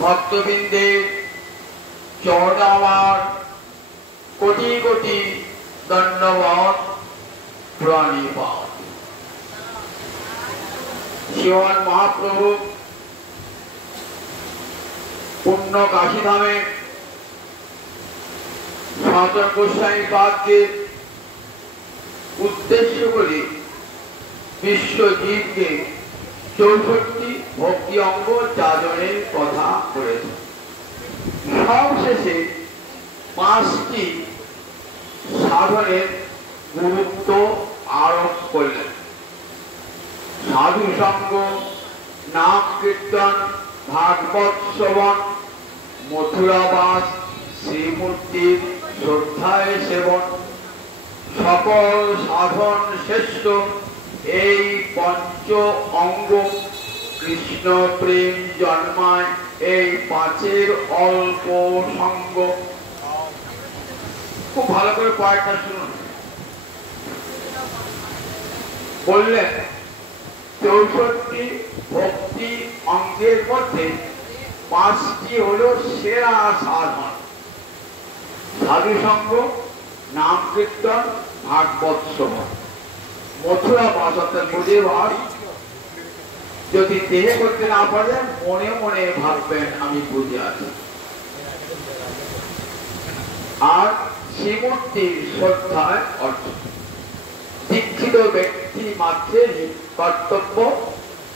ভক্তবৃন্দের চরণ আমার কোটি কোটি ধন্যবাদ প্রণিপাত। শ্রীমান মহাপ্রভু পূর্ণ কাশীধামে সনাতন গোস্বামী পাদকে উদ্দেশ্য করে বিশ্বজীবকে 64 ভক্তি অঙ্গ যাজনের কথা করেছেন। সবশেষে 5টি সাধনের গুরুত্ব আরোপ করলেন। সাধু সঙ্গ, নাম কীর্তন, ভাগবত শ্রবণ, মথুরাবাস, শ্রীমূর্তির শ্রদ্ধায় সেবন, সকল সাধন শ্রেষ্ঠ এই পঞ্চ অঙ্গ কৃষ্ণ প্রেম জন্মায় এই 5-এর অল্প সঙ্গ। খুব ভালো করে কয়েকটা শুনুন। বললেন 64 ভক্তি অঙ্গের মধ্যে 5টি হলো সেরা সাধন: সাধু সঙ্গ, নাম কীর্তন, ভাগবত শ্রবণ, মথুরা বাস অর্থাৎ বুঝে বাস। যদি দেহে করতে না পারেন মনে মনে ভাববেন আমি বুঝে আছি। আর শ্রীমূর্তির শ্রদ্ধায় অর্জন। দীক্ষিত ব্যক্তি মাত্রেরই কর্তব্য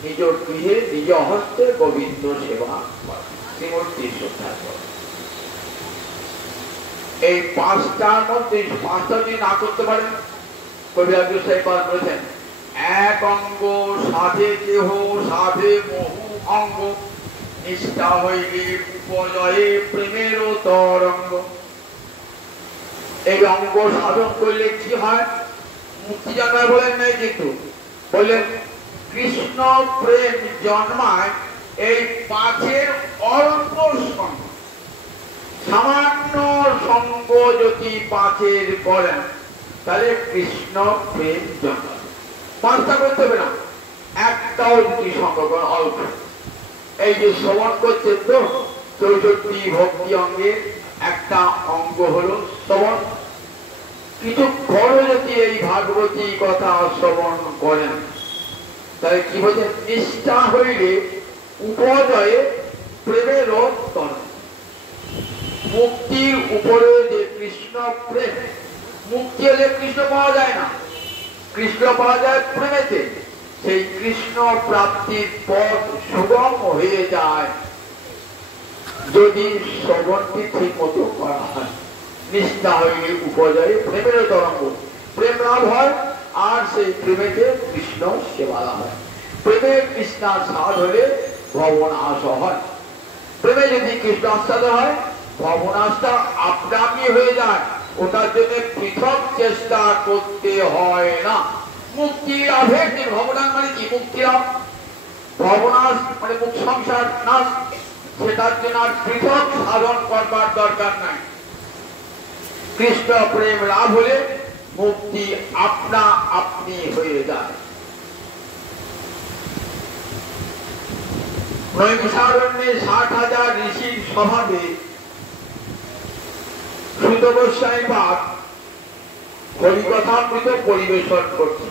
নিজ গৃহে নিজ হস্তে গোবিন্দ সেবা করা, শ্রীমূর্তির শ্রদ্ধায় করা। এই 5টার মধ্যে 5টা যদি না করতে পারেন, কবিরাজ গোস্বামী পাদ বলেছেন, এক অঙ্গ সাধে কেহ সাধে বহু অঙ্গ, নিষ্ঠা হইলে উপজয়ে প্রেমের তরঙ্গ। এই অঙ্গ সাধন করলে কি হয়? মুক্তি জন্মায় বলেন নাই, কিন্তু বললেন কৃষ্ণ প্রেম জন্মায় এই 5-এর অল্প সঙ্গ। সামান্য সঙ্গ যদি 5-এর করেন তাহলে কৃষ্ণ প্রেম জন্মায়। 5টা করতে হবে না, একটাও যদি সঙ্গ করেন অল্প। এই যে শ্রবণ করছেন তো 64 ভক্তি অঙ্গের একটা অঙ্গ হলো শ্রবণ। কিছু বড় যদি এই ভাগবতী কথা শ্রবণ করেন তাহলে কি বলছেন? নিষ্ঠা হইলে উপজয়ে প্রেমের তরঙ্গ। মুক্তির উপরে যে কৃষ্ণ প্রেম, মুক্তি হলে কৃষ্ণ পাওয়া যায় না, কৃষ্ণ পাওয়া যায় প্রেমেতে। সেই কৃষ্ণ প্রাপ্তির পথ সুগম হয়ে যায় যদি শ্রবণটি ঠিক মতো করা হয়। নিষ্ঠা হইলে উপজয়ে প্রেমের তরঙ্গ, প্রেম লাভ হয় আর সেই প্রেমেতে কৃষ্ণ সেবা লাভ হয়। প্রেমে কৃষ্ণার স্বাদ হলে ভবনাশ হয়। প্রেমে যদি কৃষ্ণ আস্বাদ হয় ভবনাশটা আপনামি হয়ে যায়, ওটার জন্য পৃথক চেষ্টা করতে হয় না। মুক্তি লাভের যে ভবনাশ মানে কি? মুক্তি লাভ। ভবনাশ মানে মুখ সংসার নাশ, সেটার জন্য আর পৃথক সাধন করবার দরকার নাই। কৃষ্ণ প্রেম লাভ হলে মুক্তি আপনা আপনি হয়ে যায়। নৈমিষারণ্যে 60,000 ঋষির স্বভাবে সুত গোস্বামী পাদ হরিকথামৃত পরিবেশন করছে।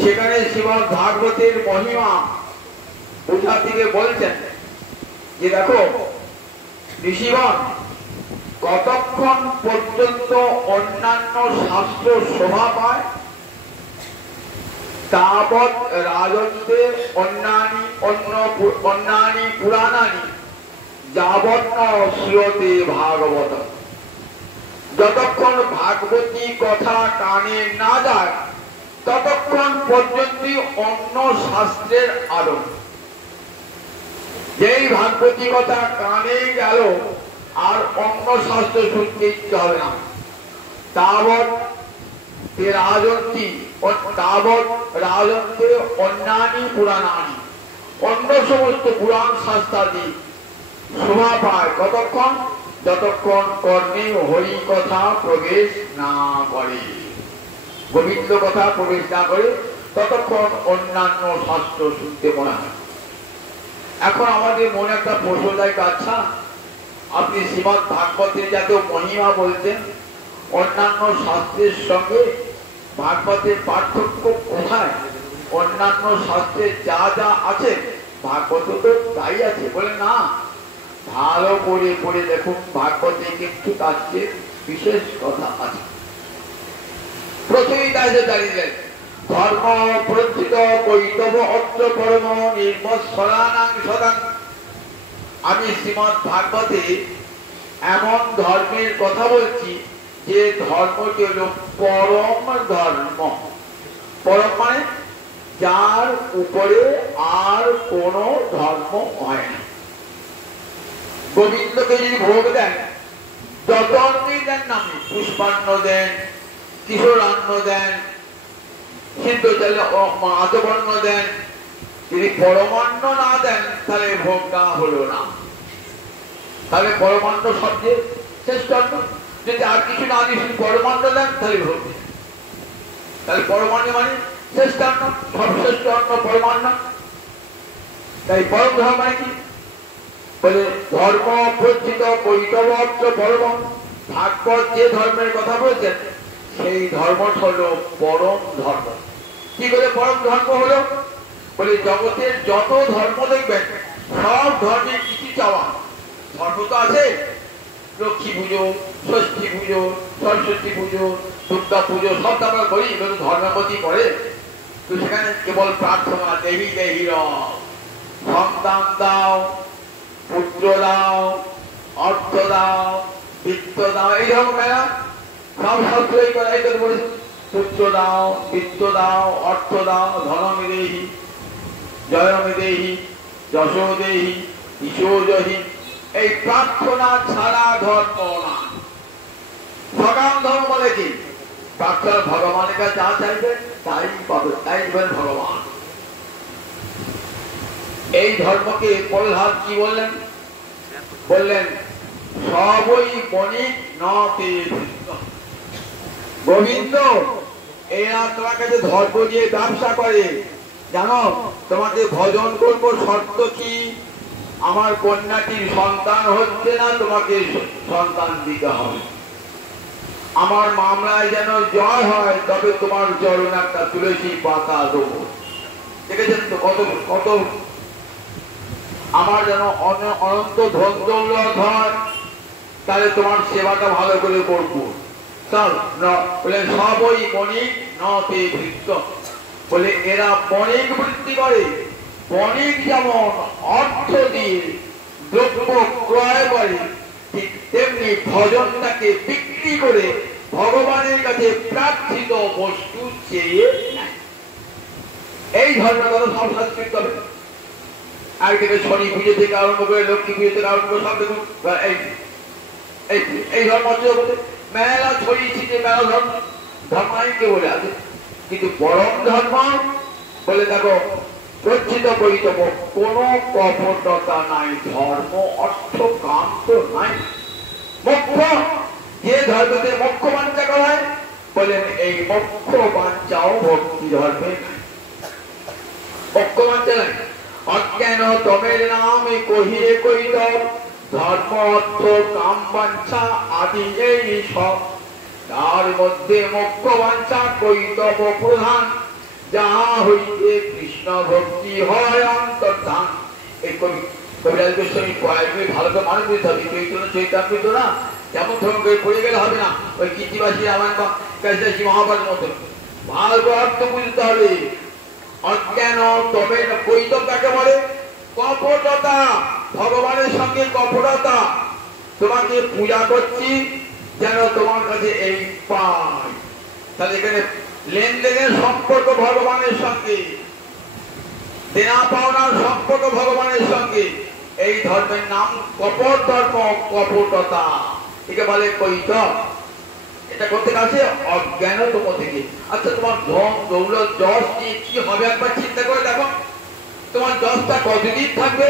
সেখানে শ্রীমদ ভাগবতের মহিমা বুঝা থেকে বলছেন যে দেখো ঋষিগণ, কতক্ষণ পর্যন্ত অন্যান্য শাস্ত্র শোভা পায় তাবৎ রাজন্তে অন্যানি পুরাণানি যাবৎ ন শ্রুয়তে ভাগবত। যতক্ষণ ভাগবতী কথা কানে না যায় ততক্ষণ পর্যন্ত অন্য শাস্ত্রের আলো। যেই ভাগবতী কথা কানে গেল আর অন্য শাস্ত্র শুনতে ইচ্ছে হবে না। তাবৎ রাজন্তে অন্যানি পুরাণানি, অন্য সমস্ত পুরাণ শাস্ত্রাদি শোভা পায় কতক্ষণ? যতক্ষণ কর্ণে হরি কথা প্রবেশ না করে, গোবিন্দ কথা প্রবেশ না করে ততক্ষণ অন্যান্য শাস্ত্র শুনতে মনে হয়। এখন আমাদের মনে একটা প্রশ্ন থাকে, আচ্ছা আপনি শ্রীমদ ভাগবতের যত মহিমা বলছেন, অন্যান্য শাস্ত্রের সঙ্গে ভাগবতের পার্থক্য কোথায়? অন্যান্য শাস্ত্রে যা যা আছে ভাগবত তো তাই আছে। বলে না, ভালো করে পড়ে দেখুন, ভাগবতে কিন্তু তার চেয়ে বিশেষ কথা আছে। প্রথমেই তাই দাঁড়িয়ে ধর্ম প্রচিত কৈতব অত্র পরম নির্মৎসরানাং সদাং। আমি শ্রীমদ ভাগবতে এমন ধর্মের কথা বলছি যে ধর্মটি হল পরম ধর্ম। পরম মানে যার উপরে আর কোন ধর্ম হয় না। গোবিন্দকে যদি ভোগ দেন, যত অন্নই দেন নামে, পুষ্পান্ন দেন, কিশোরান্ন দেন, সিদ্ধ চালে আতবর্ণ দেন, যদি পরমান্ন না দেন তাহলে ভোগটা হলো না। তাহলে পরমান্ন সবচেয়ে শ্রেষ্ঠ অন্ন। যদি আর কিছু না দিয়ে শুধু পরমান্ন দেন তাহলে ভোগ। তাহলে পরমান্ন মানে শ্রেষ্ঠ অন্ন, সর্বশ্রেষ্ঠ অন্ন পরমান্ন। তাই পরম ধর্ম মানে কি? বলে ধর্ম প্রচিত কৈতব অত্র পরম। ভাগবত যে ধর্মের কথা বলছেন সেই ধর্মটা হলো পরম ধর্ম। কি করে পরম ধর্ম হলো? বলে জগতের যত ধর্ম দেখবেন সব ধর্মের কিছু চাওয়া। ধর্ম তো আছে, লক্ষ্মী পুজো, ষষ্ঠী পুজো, সরস্বতী পুজো, দুর্গা পুজো, সব তো আমরা করি, কিন্তু ধর্মের প্রতি পড়ে। তো সেখানে কেবল প্রার্থনা, দেবী দেবী সন্তান দাও, পুত্র দাও, অর্থ দাও, বিত্ত দাও, এই ধর্ম মেলা সব শাস্ত্রই করে। এই তো বলেছে পুত্র দাও, বিত্ত দাও, অর্থ দাও, ধনমি দেহি, জয়মি দেহি, যশো দেহি, ঈশো জহি। এই প্রার্থনা ছাড়া ধর্ম না। সকাম ধর্ম বলে কি? প্রার্থনা ভগবানের কাছে যা চাইবে তাই পাবে, তাই দেবেন ভগবান। এই ধর্মকে প্রহ্লাদ কি বললেন? বললেন সবই বণিক নতে। গোবিন্দ এরা তোমার কাছে ধর্ম দিয়ে ব্যবসা করে, জানো তোমাকে ভজন করবো, শর্ত কি? আমার কন্যাটির সন্তান হচ্ছে না, তোমাকে সন্তান দিতে হবে। আমার মামলায় যেন জয় হয়, তবে তোমার চরণ একটা তুলসী পাতা দেবো। দেখেছেন তো কত কত। আমার যেন অনন্ত ধন দৌলত হয়, তাহলে তোমার সেবাটা ভালো করে করবো। বলে সবই বণিক নতে ভৃত্য। বলে এরা বণিক বৃত্তি করে। বণিক যেমন অর্থ দিয়ে দ্রব্য ক্রয় করে, ঠিক তেমনি ভজনটাকে বিক্রি করে ভগবানের কাছে প্রার্থিত বস্তু চেয়ে নেয়। এই ধর্মের কথা সব শাস্ত্রিত হবে। একদিকে শনি পুজো থেকে আরম্ভ করে লক্ষ্মী পুজো থেকে আরম্ভ করে সব দেখুন এই ধর্ম মেলা ছড়িয়েছি যে মেলা ধর্ম ধর্মাইকে বলে আছে। কিন্তু পরম ধর্ম বলে দেখো প্রচিত করিতব্য, কোন কপটতা নাই, ধর্ম অর্থ কাম তো নাই। মোক্ষ, যে ধর্মতে মোক্ষ বাঞ্ছা করা হয়, বলেন এই মোক্ষ বাঞ্ছাও ভক্তি ধর্মে নাই। মোক্ষ বাঞ্ছা নাই। অজ্ঞান তমের নামে কহিয়ে কইত, ধর্ম অর্থ কাম বাঞ্ছা আদি এই সব, তার মধ্যে মোক্ষ বাঞ্ছা কইতব প্রধান, যাহা হইতে কৃষ্ণ ভক্তি হয় অন্তর্ধান। এই কবিরাজ গোস্বামী পড়াইগুলি ভালো করে মানুষ বুঝতে হবে। চৈতন্য চৈতামৃত না যেমন ধরুন পড়ে গেলে হবে না, ওই কীর্তিবাসী রামায়ণ বা কাশী মহাভারতের মতো ভালো করে অর্থ বুঝতে হবে। অজ্ঞান তবে কৈতব কাকে বলে? কপটতা, ভগবানের সঙ্গে কপটতা। তোমাকে পূজা করছি যেন তোমার কাছে এই পাই, তাহলে এখানে লেনদেনের সম্পর্ক ভগবানের সঙ্গে, দেনা পাওনার সম্পর্ক ভগবানের সঙ্গে। এই ধর্মের নাম কপট ধর্ম, কপটতা, একে বলে কৈতব। এটা করতে কাছে অজ্ঞানতম থেকে। আচ্ছা তোমার ধন দৌলত যশ নিয়ে কি হবে একবার চিন্তা করে দেখো। তোমার যশটা কতদিন থাকবে?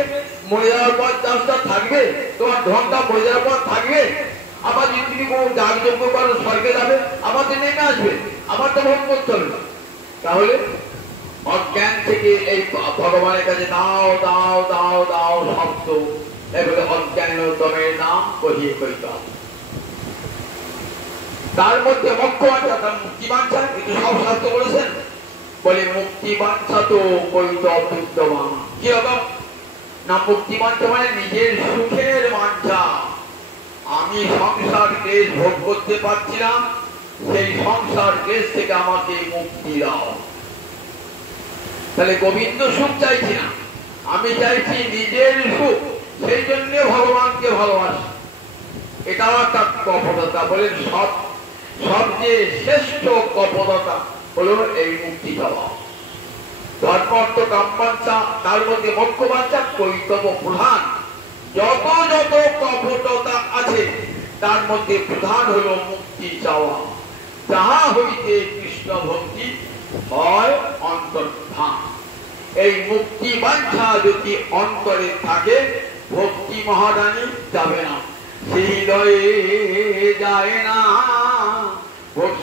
মরে যাওয়ার পর যশটা থাকবে? তোমার ধনটা মরে যাওয়ার পর থাকবে? আবার যদি তুমি কোনো যাগযজ্ঞ করো স্বর্গে যাবে, আবার তো নেমে আসবে, আবার তো ভোগ করতে হবে। তাহলে অজ্ঞান থেকে এই ভগবানের কাছে দাও দাও দাও দাও প্রিয়তমের নাম কহিয়ে কইতাম। তার মধ্যে মোক্ষ বাঞ্ছা, তার মুক্তি বাঞ্ছা, কিন্তু সব শাস্ত্র বলেছেন বলে মুক্তি বাঞ্ছা তো কইতব বিদ্যমান। কি রকম না, মুক্তি বাঞ্ছা মানে নিজের সুখের বাঞ্ছা। আমি সংসার ক্লেশ ভোগ করতে পারছিলাম, সেই সংসার ক্লেশ থেকে আমাকে মুক্তি দাও। তাহলে গোবিন্দ সুখ চাইছি না, আমি চাইছি নিজের সুখ, সেই জন্য ভগবানকে ভালোবাসি। এটাও একটা কপটতা। বলেন সবচেয়ে শ্রেষ্ঠ কপটতা হলো এই মুক্তি চাওয়া। ধর্ম অর্থ কাম বাঞ্ছা, তার মধ্যে মোক্ষ বাঞ্ছা কৈতব প্রধান। যত যত কপটতা আছে তার মধ্যে প্রধান হলো মুক্তি চাওয়া। যাহা হইতে কৃষ্ণ ভক্তি হয় অন্তর্ধান। এই মুক্তি বাঞ্ছা যদি অন্তরে থাকে, ভক্তি মহারানী যাবে না, সেই হৃদয়ে যায় না।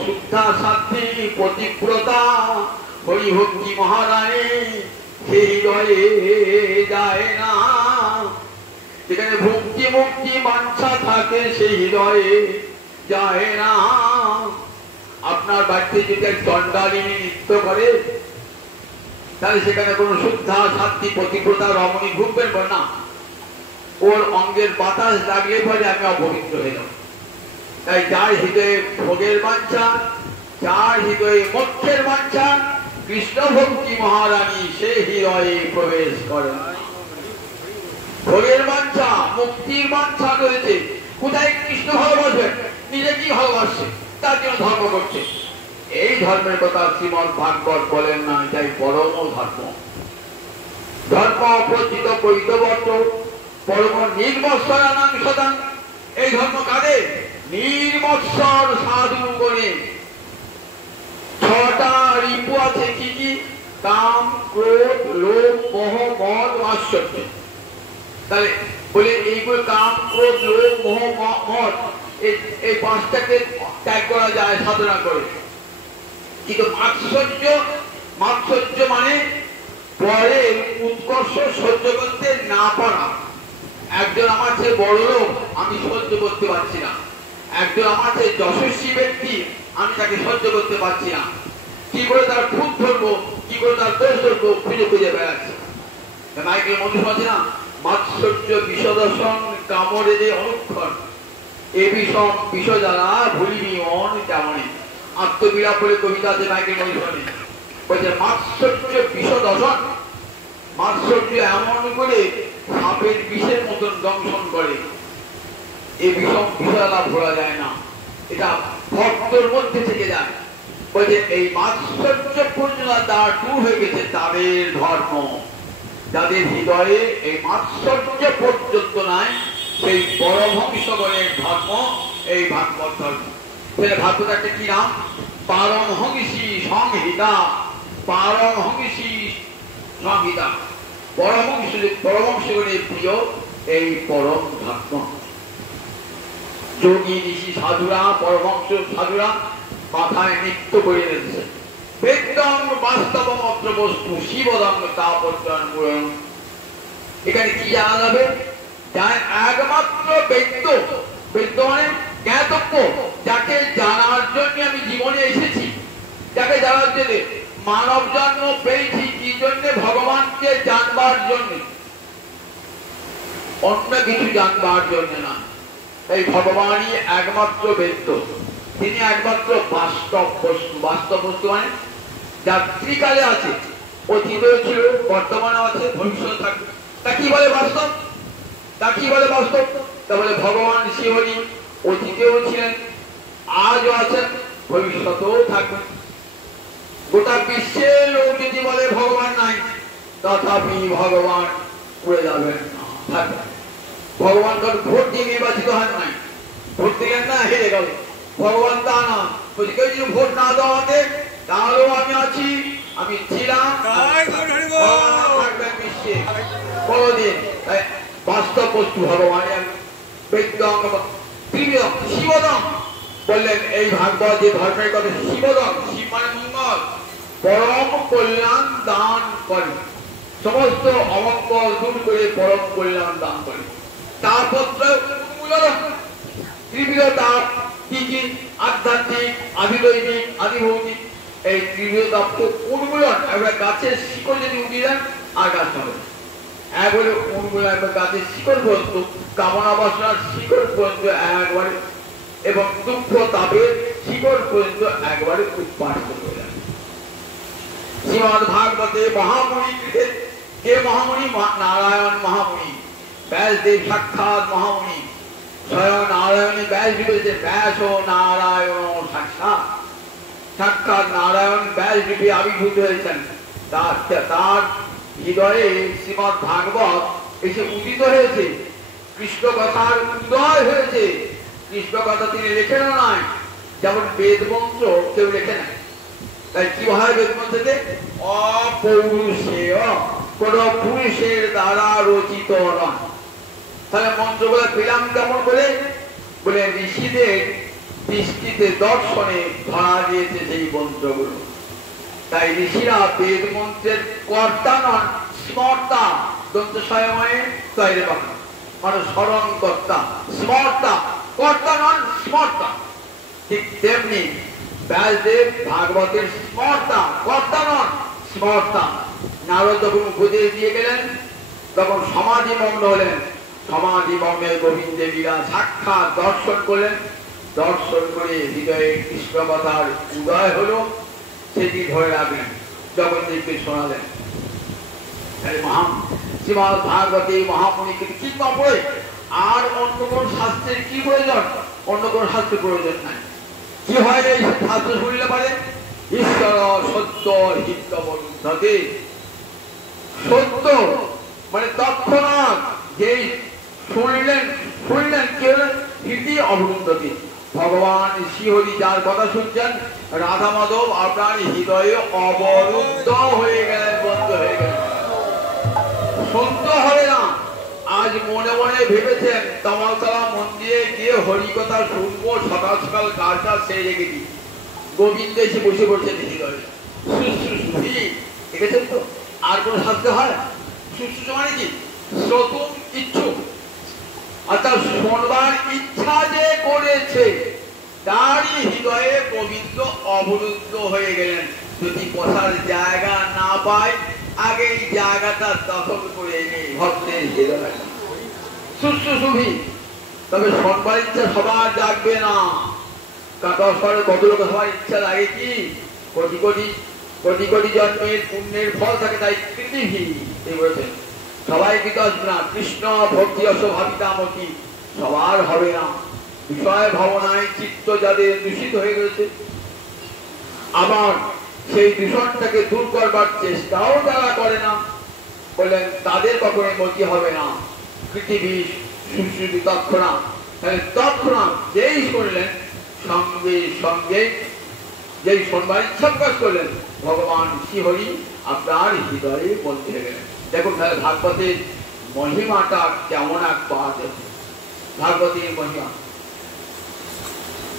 শুদ্ধা সাধ্যি পতিব্রতা হরিভক্তি মহারানী সেই হৃদয়ে যায় না। যেখানে ভক্তি মুক্তি বাঞ্ছা থাকে সেই হৃদয়ে যায় না। আপনার বাড়িতে যদি এক চণ্ডালিনী নৃত্য করে, তাহলে সেখানে কোন শুদ্ধা সাধ্যি পতিব্রতা রমণী ঘুরবেন না, ওর অঙ্গের বাতাস লাগলে পরে আমি অপবিত্র হয়ে যাব। তাই যার হৃদয়ে ভোগের বাঞ্ছা, যার হৃদয়ে মোক্ষের বাঞ্ছা, কৃষ্ণ ভক্তি মহারানী সে হৃদয়ে প্রবেশ করেন। ভোগের বাঞ্ছা, মুক্তির বাঞ্ছা রয়েছে, কোথায় কৃষ্ণ ভালোবাসবেন, নিজে কি ভালোবাসছে তার জন্য ধর্ম করছে। এই ধর্মের কথা শ্রীমদ ভাগবত বলেন না, এটাই পরম ধর্ম। ধর্ম অপরিচিত কৈতবর্ত পরম নির্মৎসরানাং সদাং। এই ধর্ম কাদের? নির্মৎসর সাধু গণে। ছটা রিপু আছে, কি কি? কাম, ক্রোধ, লোভ, মোহ, মদ, আশ্চর্য। তাহলে বলে এইগুলো কাম, ক্রোধ, লোভ, মোহ, মদ, এই পাঁচটাকে ত্যাগ করা যায় সাধনা করে। কিন্তু মাৎসর্য মানে পরে উৎকর্ষ সহ্য করতে না পারা। একজন আমার চেয়ে বড় লোক, আমি সহ্য করতে পারছি না। একজন আমার চেয়ে যশস্বী ব্যক্তি, আমি তাকে সহ্য করতে পারছি না। কি করে তার খুঁত ধরবো, কি করে তার দোষ ধরবো, খুঁজে খুঁজে বেড়াচ্ছি। মাইকেল মধুর আছে না, মাৎসর্য বিষদর্শন কামড়ে যে অনুক্ষণ, এ বিষম বিষ জ্বালা ভুলিবি মন কেমনে। আত্মবিলাপ বলে কবিতা আছে মাইকেল মধুসূদনে, বলছে মাৎসর্য বিষদর্শন। মাৎসর্য এমন করে সাপের বিষের মতন দংশন করে, এই বিষম বিষালা ভোলা যায় না, এটা ভক্তর মধ্যে থেকে যায়। বলছে এই মাৎসর্য পূর্ণতা তার দূর হয়ে গেছে তাদের ধর্ম। যাদের হৃদয়ে এই মাৎসর্য পর্যন্ত নাই, সেই পরমহংসগণের ধর্ম এই ভাগবত ধর্ম। ভাগবত একটা কি নাম? পারমহংসী সংহিতা। পারমহংসী সংহিতা, পরমহংসগণের প্রিয় এই পরম ধর্ম। যোগী ঋষি সাধুরা, পরমহংস সাধুরা মাথায় নৃত্য করে নিয়েছে। বেদং বাস্তব মাত্র বস্তু শিবদং তাপত্রান। এখানে কি জানা যাবে? একমাত্র বেদ্য, বেদ্য মানে জ্ঞাতব্য, যাকে জানার জন্য আমি জীবনে এসেছি, যাকে জানার জন্য মানব জন্ম পেয়েছি। কি জন্য? ভগবানকে জানবার জন্য, অন্য কিছু জানবার জন্য না। এই ভগবানই একমাত্র বেদ্য, তিনি একমাত্র বাস্তব বস্তু। বাস্তব বস্তু মানে যা ত্রিকালে আছে, অতীতেও ছিল, বর্তমানে আছে, ভবিষ্যৎ থাকবে। তা কি বলে বাস্তব? তা কি বলে বাস্তব? তা বলে ভগবান শিবনী অতীতেও ছিলেন, আজও আছেন, ভবিষ্যতেও থাকবেন। গোটা বিশ্বের লোক যদি বলে ভগবান নাই, তথাপি ভগবান উড়ে যাবেন না, থাকবেন। ভগবান কারণ ভোট দিয়ে নির্বাচিত হন নাই, ভোট দিলেন না, হেরে গেল। ভগবান তা না, কেউ যদি ভোট না দেওয়া হতে, তাহলেও আমি আছি, আমি ছিলাম, থাকবেন বিশ্বে কোনদিন। বাস্তব বস্তু ভগবান। শিবদম বললেন এই ভাগবত যে ধর্মের কথা, শিবদম, শিব মানে মঙ্গল, পরম কল্যাণ দান করে, সমস্ত অমঙ্গল দূর করে পরম কল্যাণ দান করে। তারপত্র উন্মূলন। ত্রিবিধতা কি কি? আধ্যাত্মিক, আদিদৈবিক, আদিভৌতিক। এই ত্রিবিধতা উন্মূলন। একবার গাছের শিকড় যদি উঠিয়ে দেন আর গাছ হবে। এক হলো উন্মূলন, একবার গাছের শিকড় পর্যন্ত, কামনা বাসনার শিকড় পর্যন্ত একবারে, এবং দুঃখ তাপের শিকড় পর্যন্ত একবারে উৎপাট করে দেন। শ্রীমদ্ ভাগবতে মহামুনি কৃতে কে মহামুনি? নারায়ণ মহামুনি। ব্যাসদেব সাক্ষাৎ মহামুনি, স্বয়ং নারায়ণী ব্যাস বিবেচেন। ব্যাস ও নারায়ণ সাক্ষাৎ, সাক্ষাৎ নারায়ণ ব্যাস রূপে আবির্ভূত হয়েছেন। তার হৃদয়ে শ্রীমদ্ ভাগবত এসে উদিত হয়েছে, কৃষ্ণ কথার উদয় হয়েছে। কৃষ্ণ কথা তিনি লেখেন নয়, যেমন বেদ মন্ত্র কেউ লেখে না। তাই কি হয় বেদ মন্ত্রতে? অপৌরুষেয়, কোন পুরুষের দ্বারা রচিত নয়। তাহলে মন্ত্রগুলো পেলাম কেমন করে? বলে ঋষিদের দৃষ্টিতে দর্শনে ধরা দিয়েছে সেই মন্ত্রগুলো। তাই ঋষিরা বেদ মন্ত্রের কর্তা নন, স্মর্তা। দন্ত স্বয়ময়ে তৈরি বাক্য মানে স্মরণ কর্তা, স্মর্তা। কর্তা নন, স্মর্তা। ঠিক তেমনি ব্যাসদেব ভাগবতের স্মর্তা, কর্তা নন, স্মর্তা। নারদ যখন উপদেশ দিয়ে গেলেন তখন সমাধি মগ্ন হলেন। সমাধি মগ্নে গোবিন্দের লীলা সাক্ষাৎ দর্শন করলেন। দর্শন করে হৃদয়ে কৃষ্ণ কথার উদয় হলো, সেটি ধরে রাখলেন, জগৎদেবকে শোনালেন। শ্রীমদ্ ভাগবতে মহামুনিকে কি পড়ে আর অন্য কোন শাস্ত্রের কি প্রয়োজন? অন্য কোন শাস্ত্রের প্রয়োজন নাই। কি হয় এই শাস্ত্র শুনলে পারে? ঈশ্বর সত্য হিতবন্ধতে। সত্য মানে তৎক্ষণাৎ যেই শুনলেন কি হলেন? হিতি অবরুদ্ধতি। ভগবান শ্রীহরি যার কথা শুনছেন, রাধা মাধব আপনার হৃদয়ে অবরুদ্ধ হয়ে গেলেন, বন্ধ হয়ে গেলেন, শুনতে হবে না। আজ মনে মনে ভেবেছেন তামালতলা মন্দিরে গিয়ে হরিকথা শুনবো, সকাল সকাল কাজটা সেরে রেখেছি। গোবিন্দ এসে বসে পড়ছেন হৃদয়ে। শুশ্রূষি দেখেছেন তো? আর কোন শাস্ত্র হয়? শুশ্রূষ মানে কি? শ্রোতুম ইচ্ছুক, অর্থাৎ শোনবার ইচ্ছা যে করেছে তারই হৃদয়ে গোবিন্দ অবরুদ্ধ হয়ে গেলেন। যদি বসার জায়গা না পায়, আগে এই জায়গাটা দখল করে নেই ভক্তের হৃদয়। শুশ্রূষুভি। তবে শোনবার ইচ্ছা সবার জাগবে না। কত লোক সবার ইচ্ছা লাগে কি? কোটি কোটি কোটি কোটি জন্মের পুণ্যের ফল থাকে, তাই কৃতিভি বলেছেন। সবাই কিন্তু আসবে না। কৃষ্ণ ভক্তি অস্বভাবিতামতি সবার হবে না। বিষয় ভাবনায় চিত্ত যাদের দূষিত হয়ে গেছে, আবার সেই দূষণটাকে দূর করবার চেষ্টাও যারা করে না, বললেন তাদের কখনোই মতি হবে না। পৃথিবী সুশ্রুতি তৎক্ষণাৎ। তাহলে তৎক্ষণাৎ যেই শুনলেন, সঙ্গে সঙ্গে যেই শোনবার ইচ্ছা প্রকাশ করলেন, ভগবান শ্রীহরি আপনার হৃদয়ে বন্দী হয়ে গেলেন। দেখুন তাহলে ভাগবতের মহিমাটা কেমন এক পাওয়া যায়। ভাগবতের মহিমা।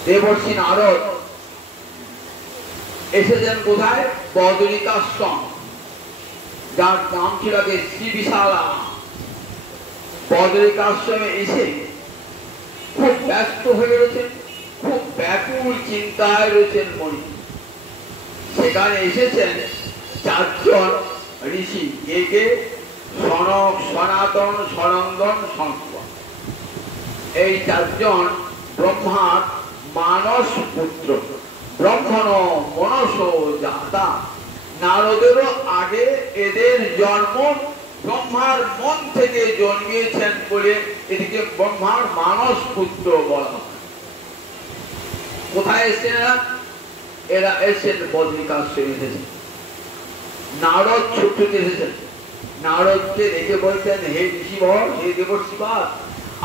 দেবর্ষি নারদ এসেছেন কোথায়? বদরিকাশ্রম, যার নাম ছিল আগে শ্রী বিশালা। বদরিকাশ্রমে এসে খুব ব্যস্ত হয়ে রয়েছেন, খুব ব্যাকুল চিন্তায় রয়েছেন মনি। সেখানে এসেছেন চারজন ঋষি, কে? সনক, সনাতন, সনন্দন, শঙ্কর। এই চারজন ব্রহ্মার মানস পুত্র। ব্রহ্মণ মনস জাতা। নারদেরও আগে এদের জন্ম ব্রহ্মার মন থেকে জন্মিয়েছেন বলে এদিকে ব্রহ্মার মানস পুত্র বলা হয়। কোথায় এসেছেন এরা? এরা এসেছেন বদ্রিকাশ্রমে এসেছেন। নারদ ছুটতে এসেছেন। নারদকে দেখে বলছেন, হে ঋষিবর, হে দেবর্ষিবর,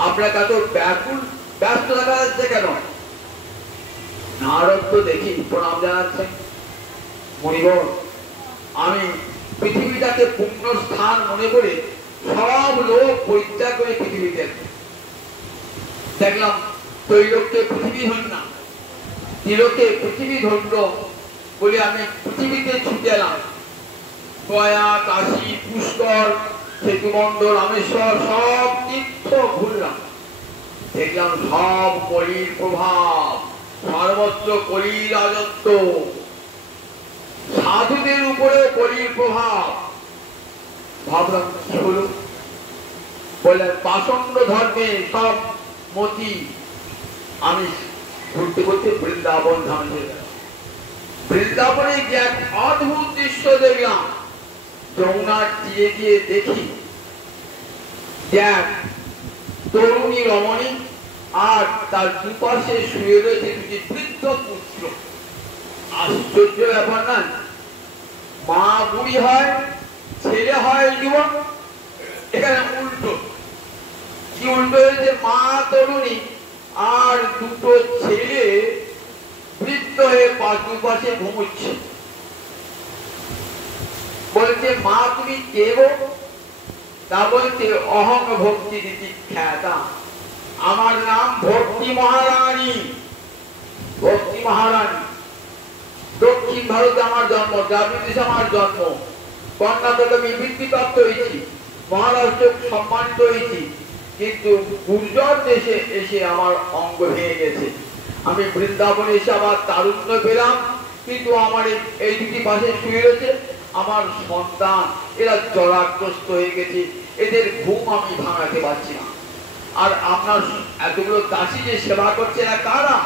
আপনাকে এত ব্যাকুল ব্যস্ত দেখা যাচ্ছে কেন? নারদ তো দেখি প্রণাম জানাচ্ছেন, মণিবর, আমি পৃথিবীটাকে পূর্ণ স্থান মনে করে সব লোক পরিত্যাগ করে পৃথিবীতে দেখলাম তৈলোককে পৃথিবী ধন্য, তিলকে পৃথিবী ধন্য বলে আমি পৃথিবীতে ছুটে এলাম। গয়া, কাশী, পুষ্কর সেতুমন্ড, রামেশ্বর সব তীর্থ ঘুরলাম, দেখলাম সব কলির প্রভাব, সর্বত্র কলির রাজত্ব, সাধুদের উপরে কলির প্রভাব। ভাবলাম কি হলো? বললেন পাষণ্ড ধর্মে সব মতি। আমি ঘুরতে ঘুরতে বৃন্দাবন ধামে গেলাম। বৃন্দাবনে গিয়ে এক অদ্ভুত দৃশ্য দেখলাম। যমুনার তীরে গিয়ে দেখি এক তরুণী রমণী, আর তার দুপাশে শুয়ে রয়েছে দুটি বৃদ্ধ পুত্র। আশ্চর্য ব্যাপার না? মা বুড়ি হয়, ছেলে হয় যুবক। এখানে উল্টো। কি উল্টো হয়েছে? মা তরুণী আর দুটো ছেলে বৃদ্ধ হয়ে দুপাশে ঘুমোচ্ছে। বলছে মা তুমি কে গো? তা বলছে অহং ভক্তি দিতি খ্যাতা, আমার নাম ভক্তি মহারানী। ভক্তি মহারানী। দক্ষিণ ভারতে আমার জন্ম, দ্রাবিড় দেশে আমার জন্ম, কর্ণাটকে আমি বৃত্তিপ্রাপ্ত হয়েছি, মহারাষ্ট্র সম্মানিত হয়েছি, কিন্তু গুর্জর দেশে এসে আমার অঙ্গ ভেঙে গেছে। আমি বৃন্দাবনে এসে আবার তারুণ্য পেলাম, কিন্তু আমার এই দুটি পাশে শুয়ে রয়েছে আমার সন্তান, এরা জরাগ্রস্ত হয়ে গেছে, এদের ঘুম আমি ভাঙাতে পারছি না। আর আপনার এতগুলো দাসী যে সেবা করছে এরা কারা?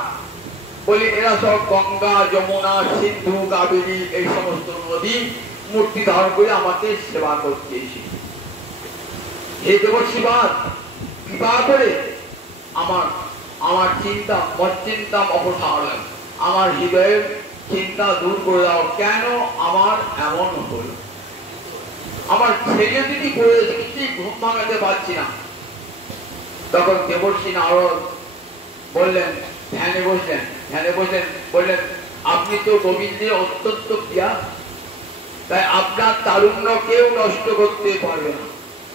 বলি এরা সব গঙ্গা, যমুনা, সিন্ধু, কাবেরী এই সমস্ত নদী মূর্তি ধারণ করে আমাকে সেবা করতে এসে। এই দেবশিবাদ কৃপা করে আমার চিন্তা মচ্চিন্তাম অপসারণ, আমার হৃদয়ের চিন্তা দূর করে দাও। কেন আমার এমন হল? আমার ছেলে যদি পড়ে কিছুই ঘুম ভাঙাতে পারছি না। তখন দেবর্ষী নারদ বললেন, ধ্যানে বসলেন, বললেন আপনি তো গোবিন্দের অত্যন্ত প্রিয়া, তাই আপনার তারুণ্য কেউ নষ্ট করতে পারবে না।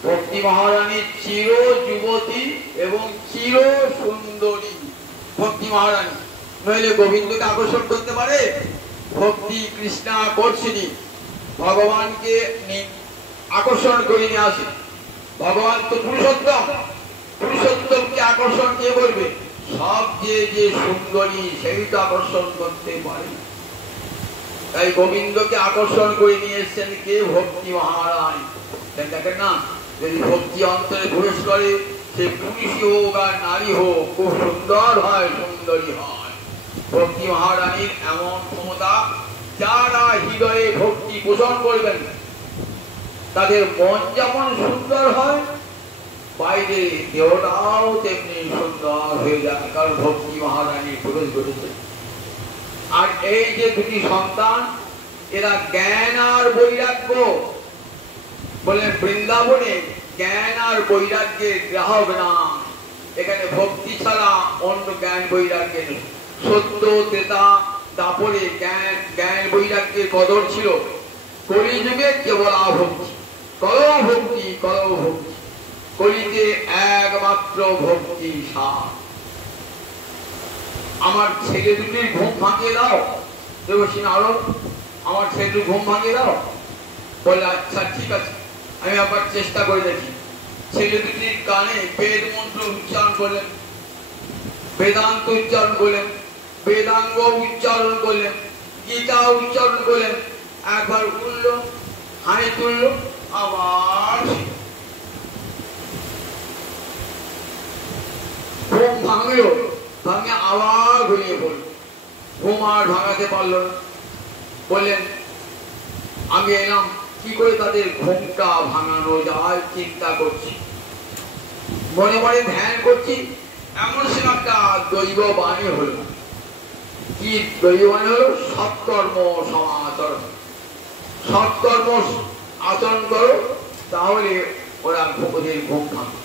ভক্তি মহারানী চির যুবতী এবং চির সুন্দরী। ভক্তি মহারানী নইলে গোবিন্দকে আকর্ষণ করতে পারে? ভক্তি কৃষ্ণা করছিনি, ভগবানকে আকর্ষণ করে নিয়ে আসে। ভগবান তো পুরুষোত্তম, পুরুষোত্তমকে আকর্ষণ কে করবে? সব যে সুন্দরী সেই তো আকর্ষণ করতে পারে। তাই গোবিন্দকে আকর্ষণ করে নিয়ে এসছেন কে? ভক্তি মহারানী। দেখেন না, যদি ভক্তি অন্তরে প্রবেশ করে, সে পুরুষই হোক আর নারী হোক, খুব সুন্দর হয়, সুন্দরী হয়। ভক্তি মহারানীর এমন ক্ষমতা, যারা হৃদয়ে ভক্তি পোষণ করবেন তাদের মন যেমন সুন্দর হয়, বাইরে দেহটাও তেমনি সুন্দর হয়ে যায়, কারণ ভক্তি মহারানীর প্রবেশ ঘটেছে। আর এই যে দুটি সন্তান, এরা জ্ঞান আর বৈরাগ্য। বলেন বৃন্দাবনে জ্ঞান আর বৈরাগ্যের গ্রাহক না, এখানে ভক্তি ছাড়া অন্য জ্ঞান বৈরাগ্যের নেই। সত্য ত্রেতা তারপরে জ্ঞান বৈরাগ্যের কদর ছিল। কলিযুগে কেবল ভক্তি, কলৌ ভক্তি, কলৌ ভক্তি। কলিতে একমাত্র ভক্তি সার। আমার ছেলে দুটির ঘুম ভাঙিয়ে দাও দেবশ্রী নারদ, আমার ছেলেটির ঘুম ভাঙিয়ে দাও। বলে আচ্ছা ঠিক আছে, আমি আবার চেষ্টা করে দেখি। ছেলে দুটির কানে বেদ মন্ত্র উচ্চারণ করলেন, বেদান্ত উচ্চারণ করলেন, বেদাঙ্গ উচ্চারণ করলেন, গীতা উচ্চারণ করলেন। একবার উঠল, হানি তুলল, আবার ঘুম ভাঙল, ভাঙে আবার ঘুমিয়ে পড়ল। ঘুম আর ভাঙাতে পারল না। বললেন আমি এলাম কি করে তাদের ঘুমটা ভাঙানো যায় চিন্তা করছি, মনে মনে ধ্যান করছি। এমন সে একটা দৈব বাণী হল। কি দৈব বাণী হলো? সৎকর্ম সমাচরণ। সৎকর্ম আচরণ করো, তাহলে ওরা ওদের ঘুম ভাঙে।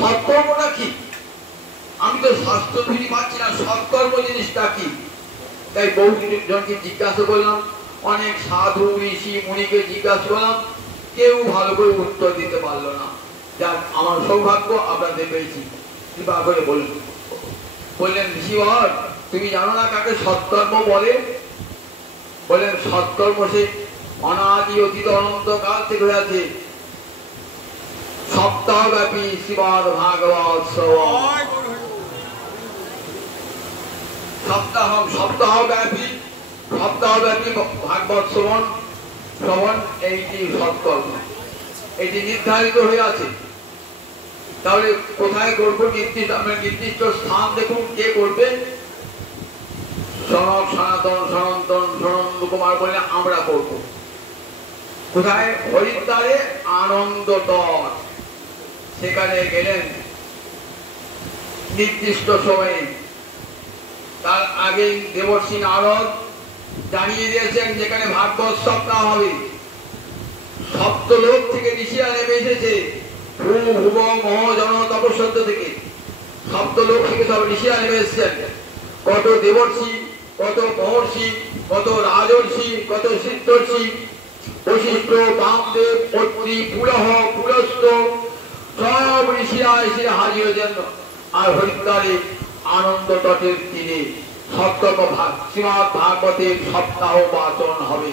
সৎকর্মটা কি? আমি তো শাস্ত্র ফিরি পাচ্ছি না, সৎকর্ম জিনিসটা কি? তাই বহু জনকে জিজ্ঞাসা করলাম, অনেক সাধু ঋষি মুনিকে জিজ্ঞাসা করলাম, কেউ ভালো করে উত্তর দিতে পারলো না। যাক, আমার সৌভাগ্য আপনাদের পেয়েছি। কৃপা করে বললেন ঋষিবর, তুমি জানো না কাকে সৎকর্ম বলে? বলেন সৎকর্ম সে অনাদি অতীত অনন্ত কাল থেকে হয়ে আছে। সপ্তাহব্যাপী শ্রীমদ্ ভাগবত শ্রবণ, সপ্তাহব্যাপী ভাগবত শ্রবণ এইটি সৎকর্ম, এটি নির্ধারিত হয়ে আছে। তাহলে কোথায় করবো? নির্দিষ্ট স্থান দেখুন, কে করবে? সনক সনাতন সনাতন সনন্দ কুমার বলে আমরা করব। কোথায়? হরিদ্বারে আনন্দ তট, সেখানে গেলেন নির্দিষ্ট সময়ে। তার আগে দেবর্ষি নারদ জানিয়ে দিয়েছেন যেখানে ভাগবত সপ্তাহ হবে। সপ্তলোক থেকে ঋষিরা নেমে এসেছে, ভূ মহ জন তপস্য থেকে সপ্তলোক থেকে সব ঋষিরা নেমে এসেছেন। কত দেবর্ষি, কত মহর্ষি, কত রাজর্ষি, কত সিদ্ধর্ষি, বশিষ্ঠ, বামদেব, অত্রি, পুলহ, পুলস্ত সব ঋষিরা এসে হাজির হয়েছেন। আর হরিদ্বারে আনন্দ তটের তীরে সপ্তম শ্রীমদ্ ভাগবতের সপ্তাহ বাচন হবে।